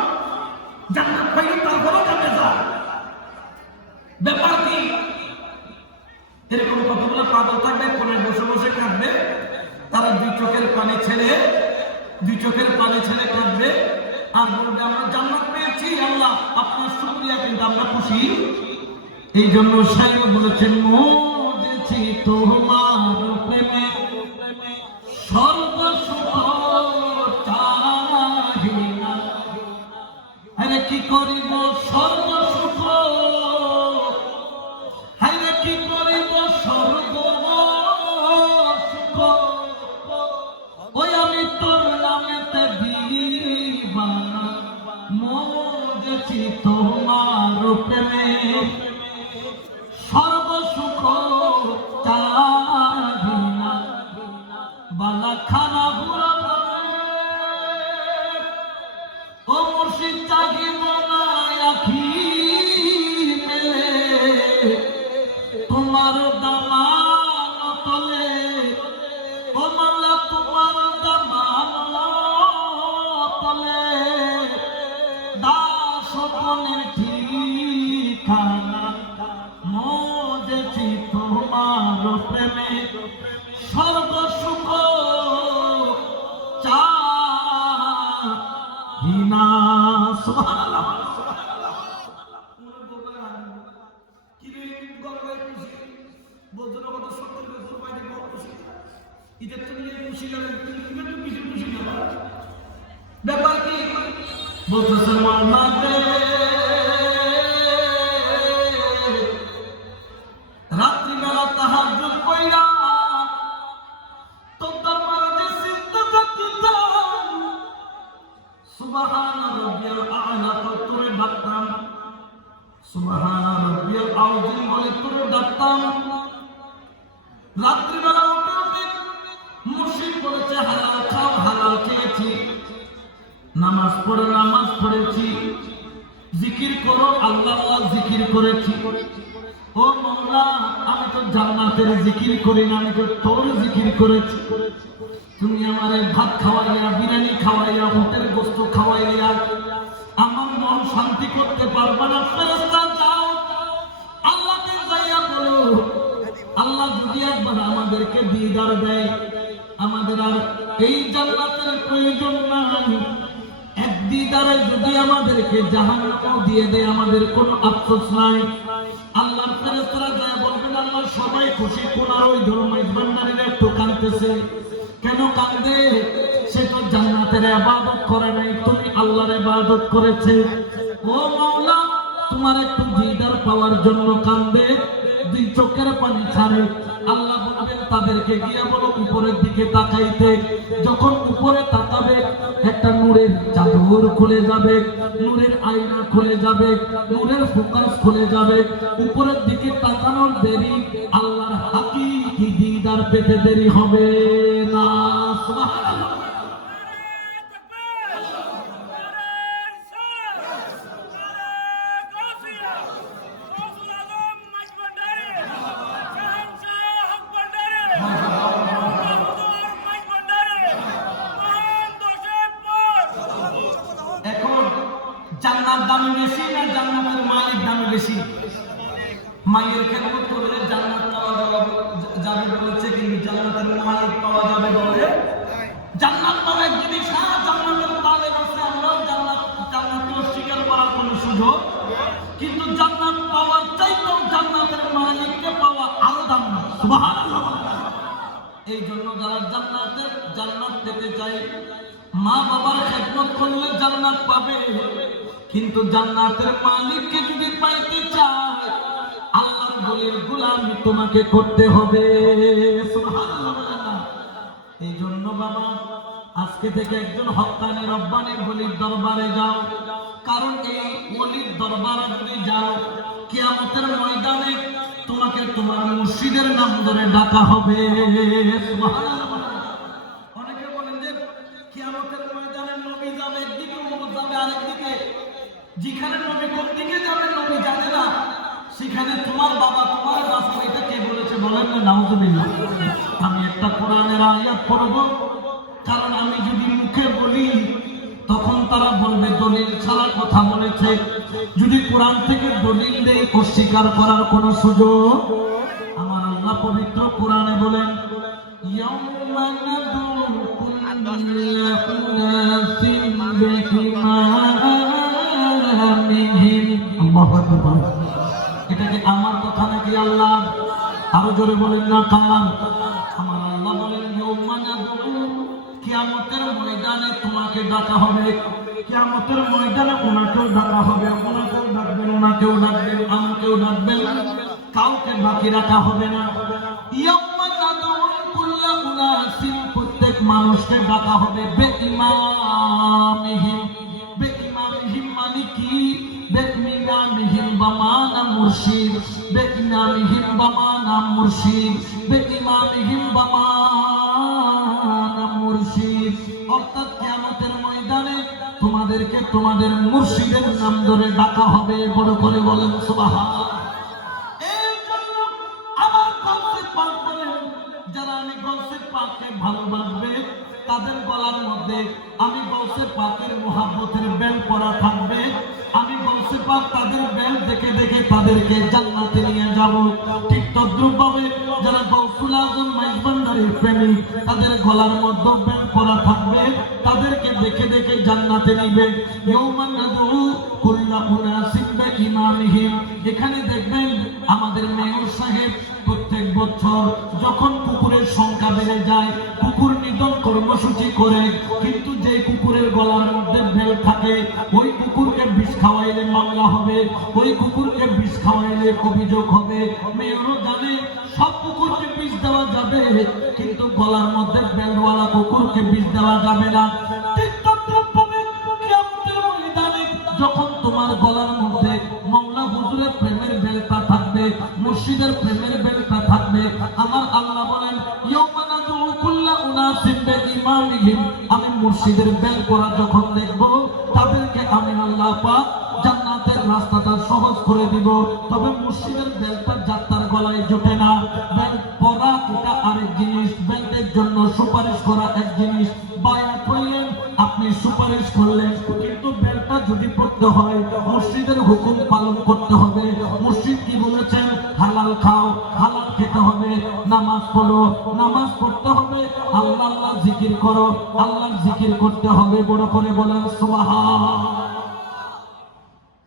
জান্নাত পাইলে তারপরও যাবে যা ব্যাপার কি এরকম কতগুলো পাগল থাকবে কোণে বসে বসে কাঁদবে তারা দুই চোখের পানি ছেড়ে কাঁদবে আর বলবে আমরা জান্নাত পেয়েছি আল্লাহ আপনার শুকরিয়া কিন্তু আমরা খুশি। এই জন্য শায়র বলেছেন মজেছি তোমার প্রেমে সর্বসুখ চাহি না আরে কি করিব সর্বসুখ আরে কি করিব সর্বসুখ ওই আমি তোর নামেতে দিবানা মজেছি তোমার প্রেমে সর্বসুখ চাহি না বালা খানা বুড়া ও মুর্শিদ চাহিব না আখি মেলে তোমার দামান তলে ও মাল্লা তোমার দামান তলে দাস মনের ঠিকানা মজেছি তোমার প্রেমে সর্বসুখ চাহি না সুবহানাল্লাহ কি রে গর্বে খুশি বলতো কত সত্য করে বাইরে খুশি এটা তুমি খুশি লাগে তুমি তো কিছু খুশি না বলতেছে মাওলা রে, রাত্রিবেলা তাহাজ্জুদ কইরা তোর দরবারে যে সিজদা দিতাম, সুবহান রাব্বিয়াল আ'লা তোরে ডাকতাম, সুবহান রাব্বিয়াল আযীম বলে তোরে ডাকতাম। রাত্রিবেলা উঠে উঠে মুর্শিদ বলেছে হালাল খাও, হালাল খেয়েছি, নামাজ পড়ে নামাজ পড়েছি, জিকির করো আল্লাহ আল্লাহ জিকির করেছি। ও মাওলা, আমি তো জান্নাতের জিকির করি না, আমি তো তোর জিকির করেছি। তুমি আমারে ভাত খাওয়াইয়া, বিরিয়ানি খাওয়াইয়া, উটের গোশত খাওয়াইয়া আমার মন শান্তি করতে পারবে না। ফেরেশতা যাও আল্লাহকে যাইয়া বলো, আল্লাহ যদি একবার আমাদেরকে দিদার দেয়, আমাদের আর এই জান্নাতের প্রয়োজন নাই। এক দিদারে যদি আমাদেরকে জাহান্নাম দিয়ে দেয়, আমাদের কোনো আফসোস নাই। আল্লাহর ফেরেশতারা যায় বলবেন, আল্লাহ সবাই খুশি, কোনার ওই ধর্মাইজ ভান্ডারীরা একটু কাঁদতেছে। কেন কাঁদে? সে তো জান্নাতের ইবাদত করে নাই, তুমি আল্লাহর ইবাদত করেছে। ও মাওলা, তোমার একটু দিদার পাওয়ার জন্য কাঁদে, দুই চোখের পানি ছাড়ে। আল্লাহ বলবেন তাদেরকে গিয়া বলো উপরের দিকে তাকাইতে। যখন উপরে তাকাবে, একটা নূরের চাদর খুলে যাবে, নূরের আয়না খুলে যাবে, নূরের ফোকাস খুলে যাবে। উপরের দিকে তাকানোর দেরি, আল্লাহর হাকিকি দিদার পেতে দেরি হবে না। সুবহানাল্লাহ। এখন জান্নাত দামি বেশি না জান্নাতের মালিক দামি বেশি? মায়ের খেদমত করলে জান্নাত পাওয়া যাবে বলেছে, কিন্তু জান্নাতের মালিক পাওয়া যাবে বলে। জান্নাত পাওয়া এক জিনিস, হ্যাঁ জান্নাতের তালেব আছে, আমরাও জান্নাতকে অস্বীকার করার কোনো সুযোগ, কিন্তু জান্নাত পাওয়ার চাইতেও জান্নাতের মালিককে পাওয়া আরো দামি। সুবহানাল্লাহ। এই জন্য যারা জান্নাত পেতে চায়, মা বাবার খেদমত করলে জান্নাত পাবে, কিন্তু জান্নাতের মালিককে যদি পাইতে চায়, আল্লাহর বলির গোলামি তোমাকে করতে হবে। সুবহানাল্লাহ। এই জন্য বাবা, আজকে থেকে একজন হক্কানি রব্বানি বলির দরবারে যাও, কারণ এই বলির দরবারে যদি যাও, কিয়ামতের ময়দানে তোমাকে তোমার মুর্শিদের নাম ধরে ডাকা হবে। সুবহানাল্লাহ। অনেকে বলেন যে কিয়ামতের ময়দানে নবী যাবে একদিকে, উম্মত যাবে আরেকদিকে। যেখানে নবী কোন দিকে যাবে নবী জানে না, সেখানে তোমার বাবা তোমার রাস্তা, এটা কে বলেছে বলেন না? নাউযুবিল্লাহ। আমি একটা কোরআনের আয়াত পড়ব, কারণ আমি যদি মুখে বলি তখন তারা বলবে দলিল ছাড়া কথা বলেছে। যদি কোরআন থেকে দলিল দেই, অস্বীকার করার কোনো সুযোগ। আমার আল্লাহ পবিত্র কোরআনে বলেন, ইয়াউমা নাদউ কুল্লা উনাসিন বিইমামিহিম। আল্লাহু আকবার। এটা কি আমার কথা নাকি আল্লাহ? আরো জোরে বলেন না কার? আমার আল্লাহ বলেন, ইয়াউমা নাদউ, কিয়ামতের ময়দানে তোমাকে ডাকা হবে। কিয়ামতের ময়দানে ওনাকেও ডাকা হবে, ওনাকেও ডাকবেন, ওনাকেও ডাকবেন, আমাকেও ডাকবেন, কাউকে বাকি রাখা হবে না। ইয়াউমা নাদউ কুল্লা উনাসিন, প্রত্যেক মানুষকে ডাকা হবে বিইমামিহিম। বিইমামিহিম মানে কি? বিইমামিহিম বামানা মুর্শিদ, বিইমামিহিম বামানা মুর্শিদ, বিইমামিহিম বামানা মুর্শিদ। অর্থাৎ কিয়ামতের ময়দানে তোমাদেরকে তোমাদের মুর্শিদের নাম ধরে ডাকা হবে। বড় করে বলেন সুবহানাল্লাহ। এই জন্য আমার গৌসে পাক বলেন, যারা আমি গৌসে পাককে ভালোবাসবে, তাদের গলার মধ্যে আমি গৌসে পাকের মুহাব্বতের বেল পরা থাকবে। আমি গৌসে পাক তাদের বেল দেখে দেখে তাদেরকে জান্নাতে নিয়ে যাব। ঠিক তদ্রুপভাবে যারা গৌসুল আজম মাইজভান্ডারীর প্রেমিক, তাদের গলার মধ্যে বেল পরা থাকবে, তাদেরকে দেখে দেখে জান্নাতে নিবে। ইয়াউমা নাদউ কুল্লা উনাসিন বিইমামিহিম। এখানে দেখবেন আমাদের মেয়র সাহেব প্রত্যেক বছর যখন কুকুরের সংখ্যা বেড়ে যায়, কুকুর নিধন কর্মসূচি করে, কিন্তু যে কুকুরের গলার মধ্যে বেল থাকে ওই কুকুরকে বিষ খাওয়াইলে মামলা হবে, ওই কুকুরকে বিষ খাওয়াইলে অভিযোগ হবে। মেয়রও জানে সব কুকুরকে বিষ দেওয়া যাবে, কিন্তু গলার মধ্যে বেলওয়ালা কুকুরকে বিষ দেওয়া যাবে না। ঠিক তদ্রূপভাবে কিয়ামতের ময়দানে যখন তোমার গলার মধ্যে মওলা হুজুরের প্রেমের বেলটা থাকবে, মুর্শিদের প্রেমের বেলটা থাকবে, আমার আল্লাহ বলেন ইয়াউমা নাদউ কুল্লা উনাসিন বিইমামিহিম, আমি মুর্শিদের বেল পড়া যখন দেখব তাদেরকে আমি আল্লাহ পাক জান্নাতের রাস্তাটা সহজ করে দিব। তবে মুর্শিদের বেলটা যাত্রার গলায় জোটে না। বেল পড়া এটা আরেক জিনিস, বেল্টের জন্য সুপারিশ করা এক জিনিস। বায়াত হইলেন, আপনি সুপারিশ করলেন, কিন্তু বেলটা যদি পড়তে হয় মুর্শিদের হুকুম পালন করতে হবে। মুর্শিদ কি বলেছেন? হালাল খাও, হালাল খেতে হবে, নামাজ পড়ো, নামাজ পড়তে হবে, আল্লাহ আল্লাহ জিকির করো, আল্লাহর জিকির করতে হবে। বড় করে বলেন সুবহান।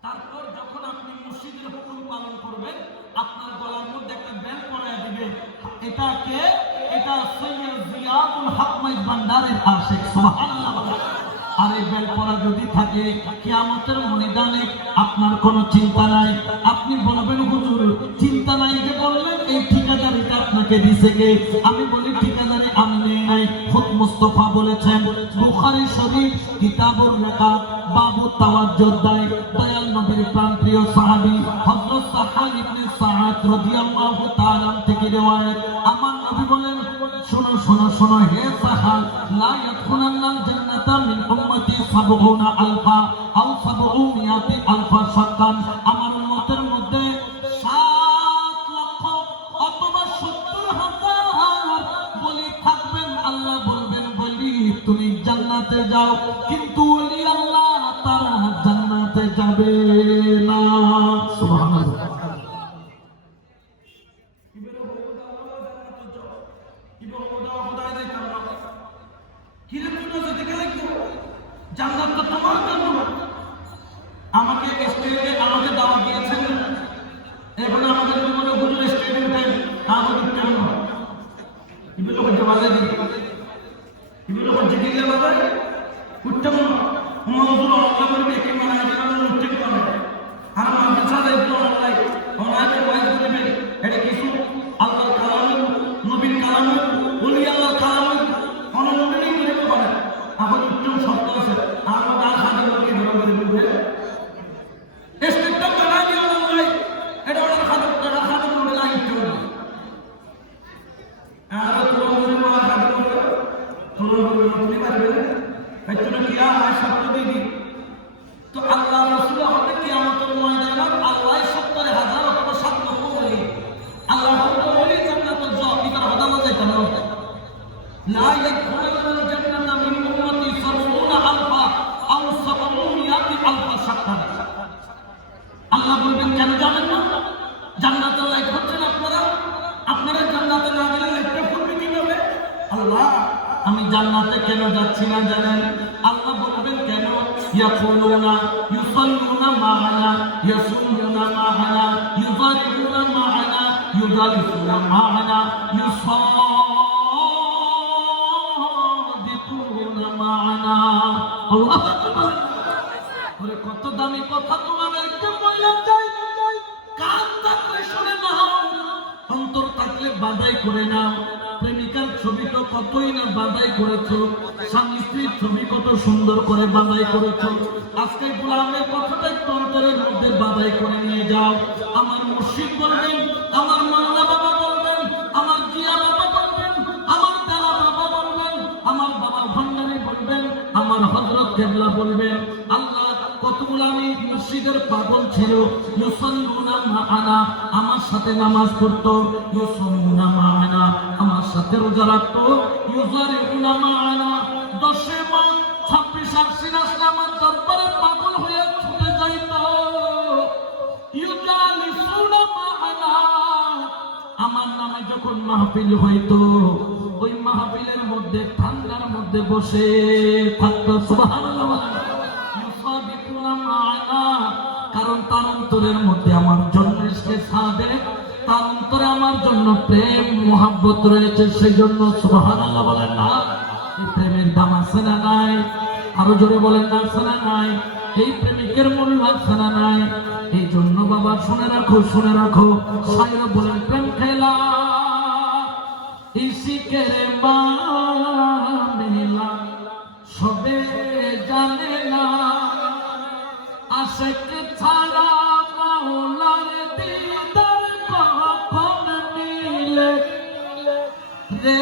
তারপর যখন আপনি মুর্শিদের হুকুম পালন করবেন, আপনার গলার মধ্যে একটা বেল পরায় দিবে। এটাকে এটা সৈয়দ জিয়াউল হক ভান্ডারের আশিক, সুবহানাল্লাহ। আর এই বেল পরা যদি থাকে কিয়ামতের ময়দানে আপনার কোনো চিন্তা নাই। আপনি বলবেন হুজুর চিন্তা নাই যে বললেন, এই ঠিকাদারিটা আপনাকে দিছে কে? আমি বলি ঠিকাদারি আমি নেই নাই, খুদ মুস্তাফা বলেছেন। বুখারী শরীফ কিতাবুর রিকাব বাবু তাওয়াজ্জুদ দাই, দয়াল নবীর প্রাণপ্রিয় সাহাবী হযরত সাহাল ইবনে সাআদ রাদিয়াল্লাহু তাআলা থেকে riwayat, আমার নবী বলেন শোনো শোনো শোনো হে সাহাল, লা ইয়াদখুলুনাল জান্নাতা মিন উম্মতি ৭০,০০০ আও ৭০০,০০০ শাক্কান, আমার উম্মতের মধ্যে ৭ লক্ষ অথবা ৭০,০০০ বলি থাকবেন। আল্লাহ বলবেন বলি তুমি জান্নাতে যাও, কিন্তু ওলি আল্লাহ তারা জান্নাতে যাবে না। সুবহানাল্লাহ। জান্নাত তো তোমার জন্য। আমাকে স্টেজে আমাকে দাওয়াত দিয়েছেন, এখন আমাদের জীবনে হুজুর স্টেজে উঠেন, আমাদের কেন এগুলো করতে বাজাই দিই, এগুলো করতে দিলে বাজাই উঠতাম মজুর অনলাইন দেখে মানে উঠতে পারে। আর আমাদের সাথে একটু অনলাইনে ওয়াইজ করবেন, এটা কিছু আল্লাহর কালাম, নবীর কালাম, ওলি আল্লাহর কালাম অনলাইনে করে পারে। এখন উত্তম শব্দ আছে, আমরা তার সাথে লোককে ধরে করে বলবে স্টেজটা বানাই দিয়ে অনলাইন, এটা ওনার সাথে বলবে না একটু আর তোমার মনে হয় সাথে বলবে তোমার মনে পারবে একটু কি আর শব্দ দিবি। তো আল্লাহ রাসূল হতে কিয়ামতের ময়দানে আল্লাহ ৭০,০০০ অথবা ৭ লক্ষ বলি আল্লাহ তো বলি জান্নাতুল জান্নাত হদা যায় কেন? লা ইয়াদখুলুল জান্নাতা মিন উম্মতি ৭০,০০০ আও ৭০০,০০০ শাক্কান। আল্লাহ বলবেন কেন যাবেন না? জান্নাতের লাইক হচ্ছেন আপনারা, আপনারা জান্নাতে না গেলে লাইকটা ফুলবে কিভাবে? আল্লাহ আমি জান্নাতে কেন যাচ্ছি না জানেন? আল্লাহ বলবেন কেন? ইয়াকুলুনা ইউসাল্লুনা মা'ানা ইয়াসুমুনা মা'ানা ইউযারিবুনা মা'ানা ইউদারিসুনা মা'ানা ইউসাদ্দিকুনা মা'ানা। আল্লাহু আকবার। ওরে কত দামি কথা তোমাদেরকে বললাম, যাই কান থাকলে শুনে নাও, অন্তর থাকলে বাঁধাই করে নাও। প্রেমিকার ছবি তো কতই না বাঁধাই করেছো, স্বামী স্ত্রীর ছবি কত সুন্দর করে বাঁধাই করেছো। আজকে গোলামের কথাটা একটু অন্তরের মধ্যে বাঁধাই করে নিয়ে যাও। আমার মুর্শিদ বলবেন, আমার মাওলা বাবা বলবেন, আমার জিয়া বাবা বলবেন, আমার দালা বাবা বলবেন, আমার বাবা ভান্ডারী বলবেন, আমার হযরত কেবলা বলবেন। আল্লাহ কতগুলো আমি মুর্শিদের পাগল ছিল। ইউসাল্লুনা মা'ানা, আমার সাথে নামাজ পড়তো। ইউসাল্লুনা মা'ানা, আমার সাথে রোজা রাখতো। ইউযারিবুনা মা'ানা, 10 মাস 26 28 আমার দরবারে পাগল হয়ে ছুটে যাইতো। ইউজালিসুনা মা'ানা, আমার নামে যখন মাহফিল হইতো ওই মাহফিলের মধ্যে ঠান্ডার মধ্যে বসে থাকতো। সুবহানাল্লাহ। কারণ তার অন্তরের মধ্যে আমার জন্য সে সাদেক তার অন্তরে আমার জন্য প্রেম মোহাব্বত রয়েছে, সেই জন্য সুবহানাল্লাহ বলেন না? এই প্রেমের দাম আছে না নাই? আরো জোরে বলেন না, আছে না নাই? এই প্রেমিকের মূল্য আছে না নাই? এই জন্য বাবা শুনে রাখো, শুনে রাখো, শায়র বলেন প্রেম খেলা ইশিকের মামেলা সবে জানে না, আশিক ছাড়া মাওলার দিদার কখন মিলে রে,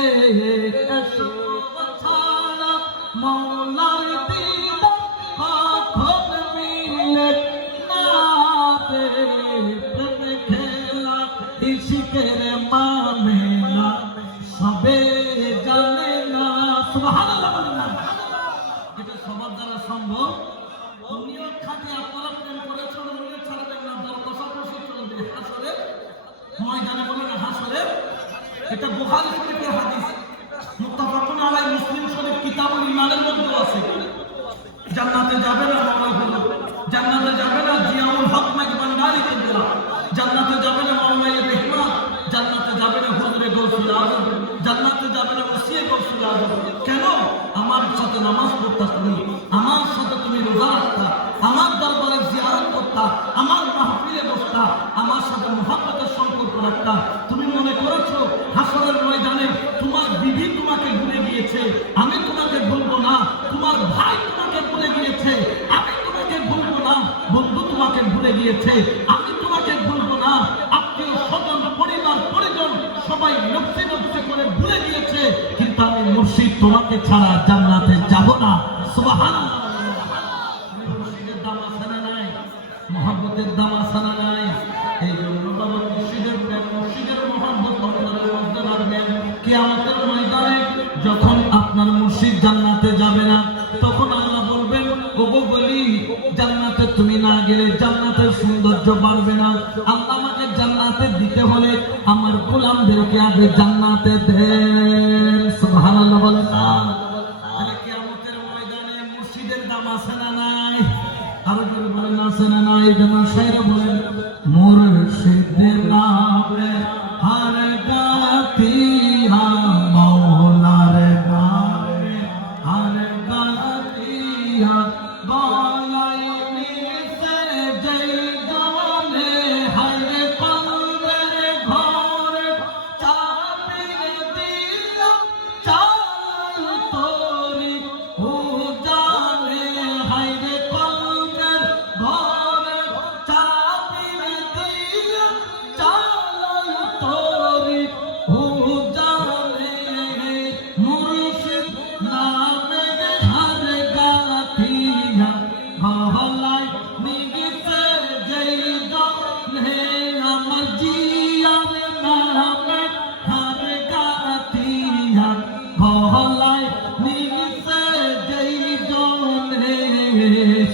এসব ছাড়া মাওলার দিদার কখন মিলে না রে, প্রেম খেলা ইশিকের মামেলা সবে জানে না। সুবহানাল্লাহ বলেন না? এটা সবার দ্বারা সম্ভব? উনিও খাঁটি, আপনারা প্রেম করেছেন, উনিও ছাড়বেন না, দর কষাকষি চলবে হাসরে ময়দানে, বলে না হাসরে। এটা বুখারী শরীফের হাদিস, মুত্তাফাকুন আলাইহি, মুসলিম শরীফ কিতাবুল ঈমানের মধ্যে আছে। জান্নাতে যাবে না মাওলানা, জান্নাতে যাবে না জিয়াউল হক মাইজবান্ডারি কেন্দ্রা, জান্নাতে যাবে না মাওলানা রহমান, জান্নাতে যাবে না হুজুরে গৌসুল আজম, জান্নাতে যাবে না ওসিয়ে গৌসুল আজম। কেন? আমার সাথে নামাজ পড়তা তুমি, আমার সাথে তুমি রোজা রাখতা, আমার দরবারে জিয়ারত করতা, আমার মাহফিলে বসতা, আমার সাথে মুহাব্বতের সম্পর্ক রাখতা। তুমি মনে করেছো হাসরের ময়দানে তোমার বিবি তোমাকে ভুলে গিয়েছে, আমি তোমাকে ভুলবো না, তোমার ভাই তোমাকে ভুলে গিয়েছে, আমি তোমাকে ভুলবো না, বন্ধু তোমাকে ভুলে গিয়েছে, আমি তোমাকে ভুলবো না, আত্মীয় স্বজন পরিবার পরিজন সবাই নফসি নফসি করে ভুলে গিয়েছে, কিন্তু আমি মুর্শিদ তোমাকে ছাড়া জান্নাতে যাব না। সুবহানাল্লাহ। মুর্শিদের দাম আছে না নাই? মুহাব্বতের দাম আছে না নাই? এই জন্য বাবা মুর্শিদের প্রেম, মুর্শিদের মুহাব্বত অন্তরের মধ্যে রাখবেন। কিয়ামতের ময়দানে যখন আপনার মুর্শিদ জান্নাতে যাবে না, তখন আল্লাহ বলবেন, ওগো বলি, জান্নাতে তুমি না গেলে জান্নাতের সৌন্দর্য বাড়বে না। আল্লাহ আমাকে জান্নাতে দিতে হলে আমার গোলামদেরকে আগে জান্নাতে দেন। সুবহানাল্লাহ বলেন না? তাহলে কিয়ামতের ময়দানে মুর্শিদের দাম আছে না নাই? আরো জোরে বলেন, আছে না নাই? যেমন শায়রে বলেন, মুর্শিদের নামে হার গাতিয়া, মাওলার নামে হার গাতিয়া, গলায় নিতে যেই গানে হায় কলবের ঘরে চাবি দিয়া চাল তোরি ও জানে, হায় কলবের ঘরে চাবি দিয়া চাল তোরি ও জানে, মুর্শিদ নামে হার গাতিয়া, গলায় নিতে যেই গানে আমার জিয়ার নামে হার গাতিয়া, গলায় নিতে যেই গানে।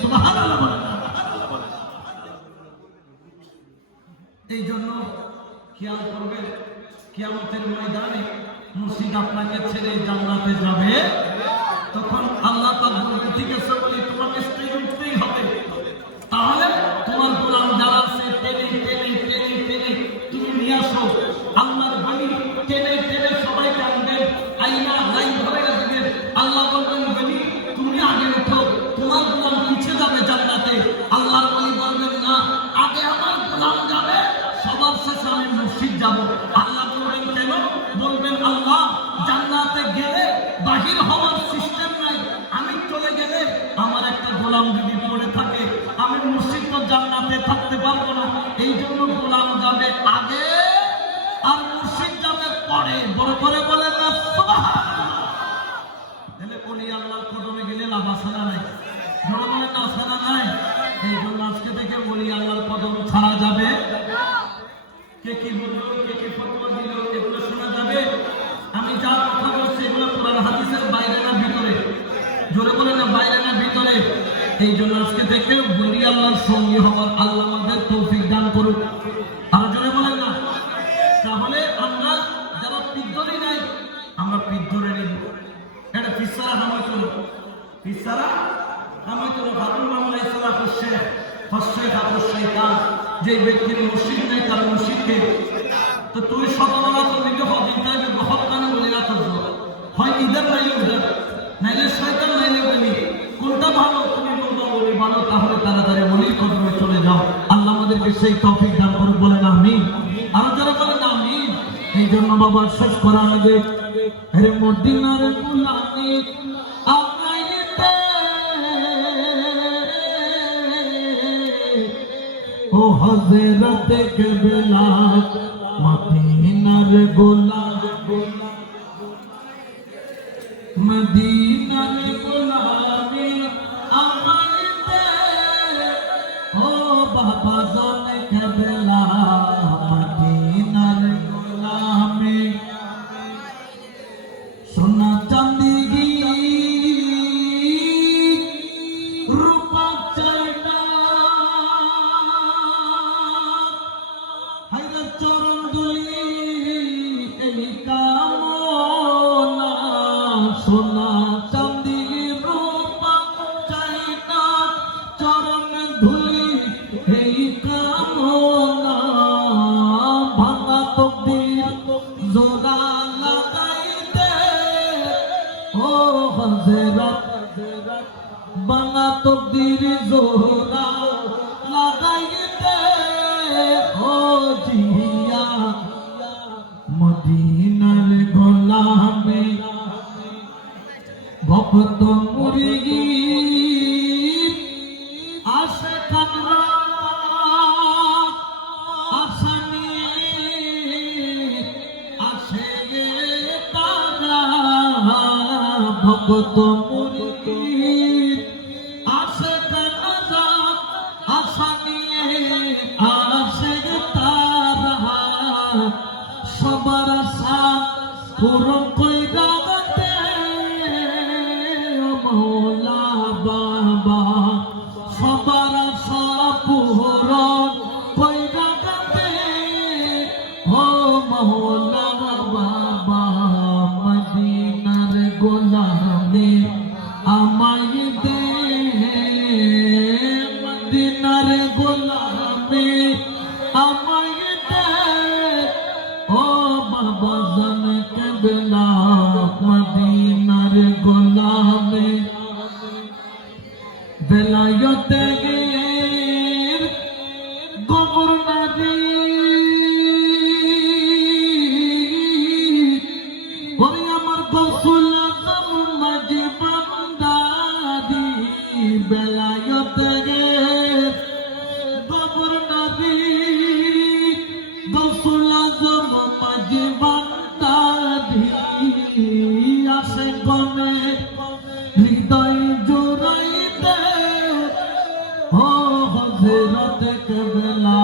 সুবহানাল্লাহ বলেন না? এই জন্য খেয়াল করবেন, কিয়ামতের ময়দানে মুর্শিদ আপনাকে ছেড়ে জান্নাতে যাবে, তখন আল্লাহ পাক বলবেন, ঠিক আছে বলি তোমাকে স্টেজে উঠতেই হবে, তাহলে তোমার গোলাম যারা আছে টেনে টেনে টেনে টেনে তুমি নিয়ে আসো। আল্লাহর বলি টেনে টেনে সবাইকে আনবেন, আইনা লাইন ধরে আসবেন। আল্লাহ বলবেন, বলি তুমি আগে ওঠো, তোমার গোলাম পিছিয়ে যাবে জান্নাতে। আল্লাহর বলি বলবেন, না, আগে আমার গোলাম যাবে, সবার শেষে আমি মুর্শিদ যাব। আল্লাহ বলবেন, কেন? বলবেন, আল্লাহ জান্নাতে গেলে বাহির হওয়ার সিস্টেম নাই, আমি চলে গেলে আমার একটা গোলাম যদি পড়ে থাকে, আমি মুর্শিদ তো জান্নাতে থাকতে পারবো না, এই জন্য গোলাম যাবে আগে আর মুর্শিদ যাবে পরে। বড় করে বলেন না সুবহানাল্লাহ? তাহলে ওলি আল্লাহর কদমে গেলে লাভ আছে না নাই? বড় বলেন না, আছে না নাই? এই জন্য আজকে থেকে ওলি আল্লাহর কদম ছাড়া যাবে। কে কি বললো, কে কি ফতোয়া দিল, এগুলো শোনা যাবে? আমি যা কথা বলছি এগুলো কোরআন হাদিসের বাইরে না ভিতরে? জোরে বলে না, বাইরে না ভিতরে? এই জন্য আজকে থেকে বলি আল্লাহর সঙ্গী হওয়ার আল্লাহ আমাদের তৌফিক দান করুক। আর জোরে বলেন না? তাহলে আমরা যারা পিদ্ধরি নাই, আমরা পিদ্ধরে নিব। এটা ফিসারা হামাই চলো, ফিসারা হামাই চলো। হারুন মামলা ইসলাম হচ্ছে হচ্ছে হাফুজ শয়তান। যে ব্যক্তির মুর্শিদ নেই তার মুর্শিদকে তো তুই সকালবেলা তো দিকে হদিন তাই হক কানে বলে রাখছ হয় ইদার নাইলে উদার নাইলে শয়তান নাইলে বলি কোনটা ভালো তুমি বলবা বলি ভালো তাহলে তাড়াতাড়ি বলি কদমে চলে যাও আল্লাহ আমাদেরকে সেই তৌফিক দান করুন বলেন আমিন আর যারা বলেন আমিন এই জন্য বাবা শেষ করার আগে রে মদিনার গুলামি আমাইতে ও হযরত কেবলা মদিনার গোলামি মদিনার গোলামি আমাইতে ও বাবা জান কেবলা মদিনার গোলামি সোনা চাঁদি রূপা চাইনা হায়রে চরণ দুলি এই কামনা সোনা চাঁদি রূপা চাইনা চরণ ধুলি এই কামনা ভাঙা তকদির জোড়া লাগাইতে ও হযরত ভাঙা তকদির জোড়া লাগাইতে ও জিয়া মদিনার গোলামে ভক্ত মুরিদি আশে কামরা আসামি আসে তারা ভক্ত মুরিদি আসে কামরা আসামি আসে তারা সবার আশা পূরণ কইরা গতে ও মওলা বাবা সবার আশা পূরণ কইরা গতে ও মওলা বাবা মদিনার গোলামি আমায় দে মদিনার গোলামি আমায় দে ও বাবা জান কেবলা মদিনার গোলামি বেলায়েতে গের গভর্নরি ওরে আমার গসুল আজম মাঝি বান্দারি বেলায়েতে গের গভর্নরি গসুল আজম মাঝি বান্দারি আসে গনে হৃদয় জোড়াইতে ও হযরত কেবলা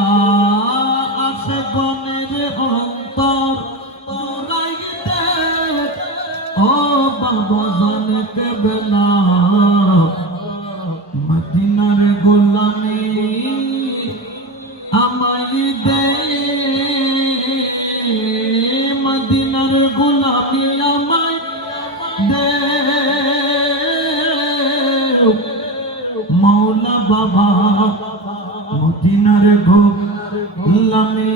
আসে গনের অন্তর জোড়াইতে ও বাবা জান কেবলা মদিনার গোলামি আমায় দে মদিনার গোলামি আমায় দে মৌলা বাবা মদিনার গোলামি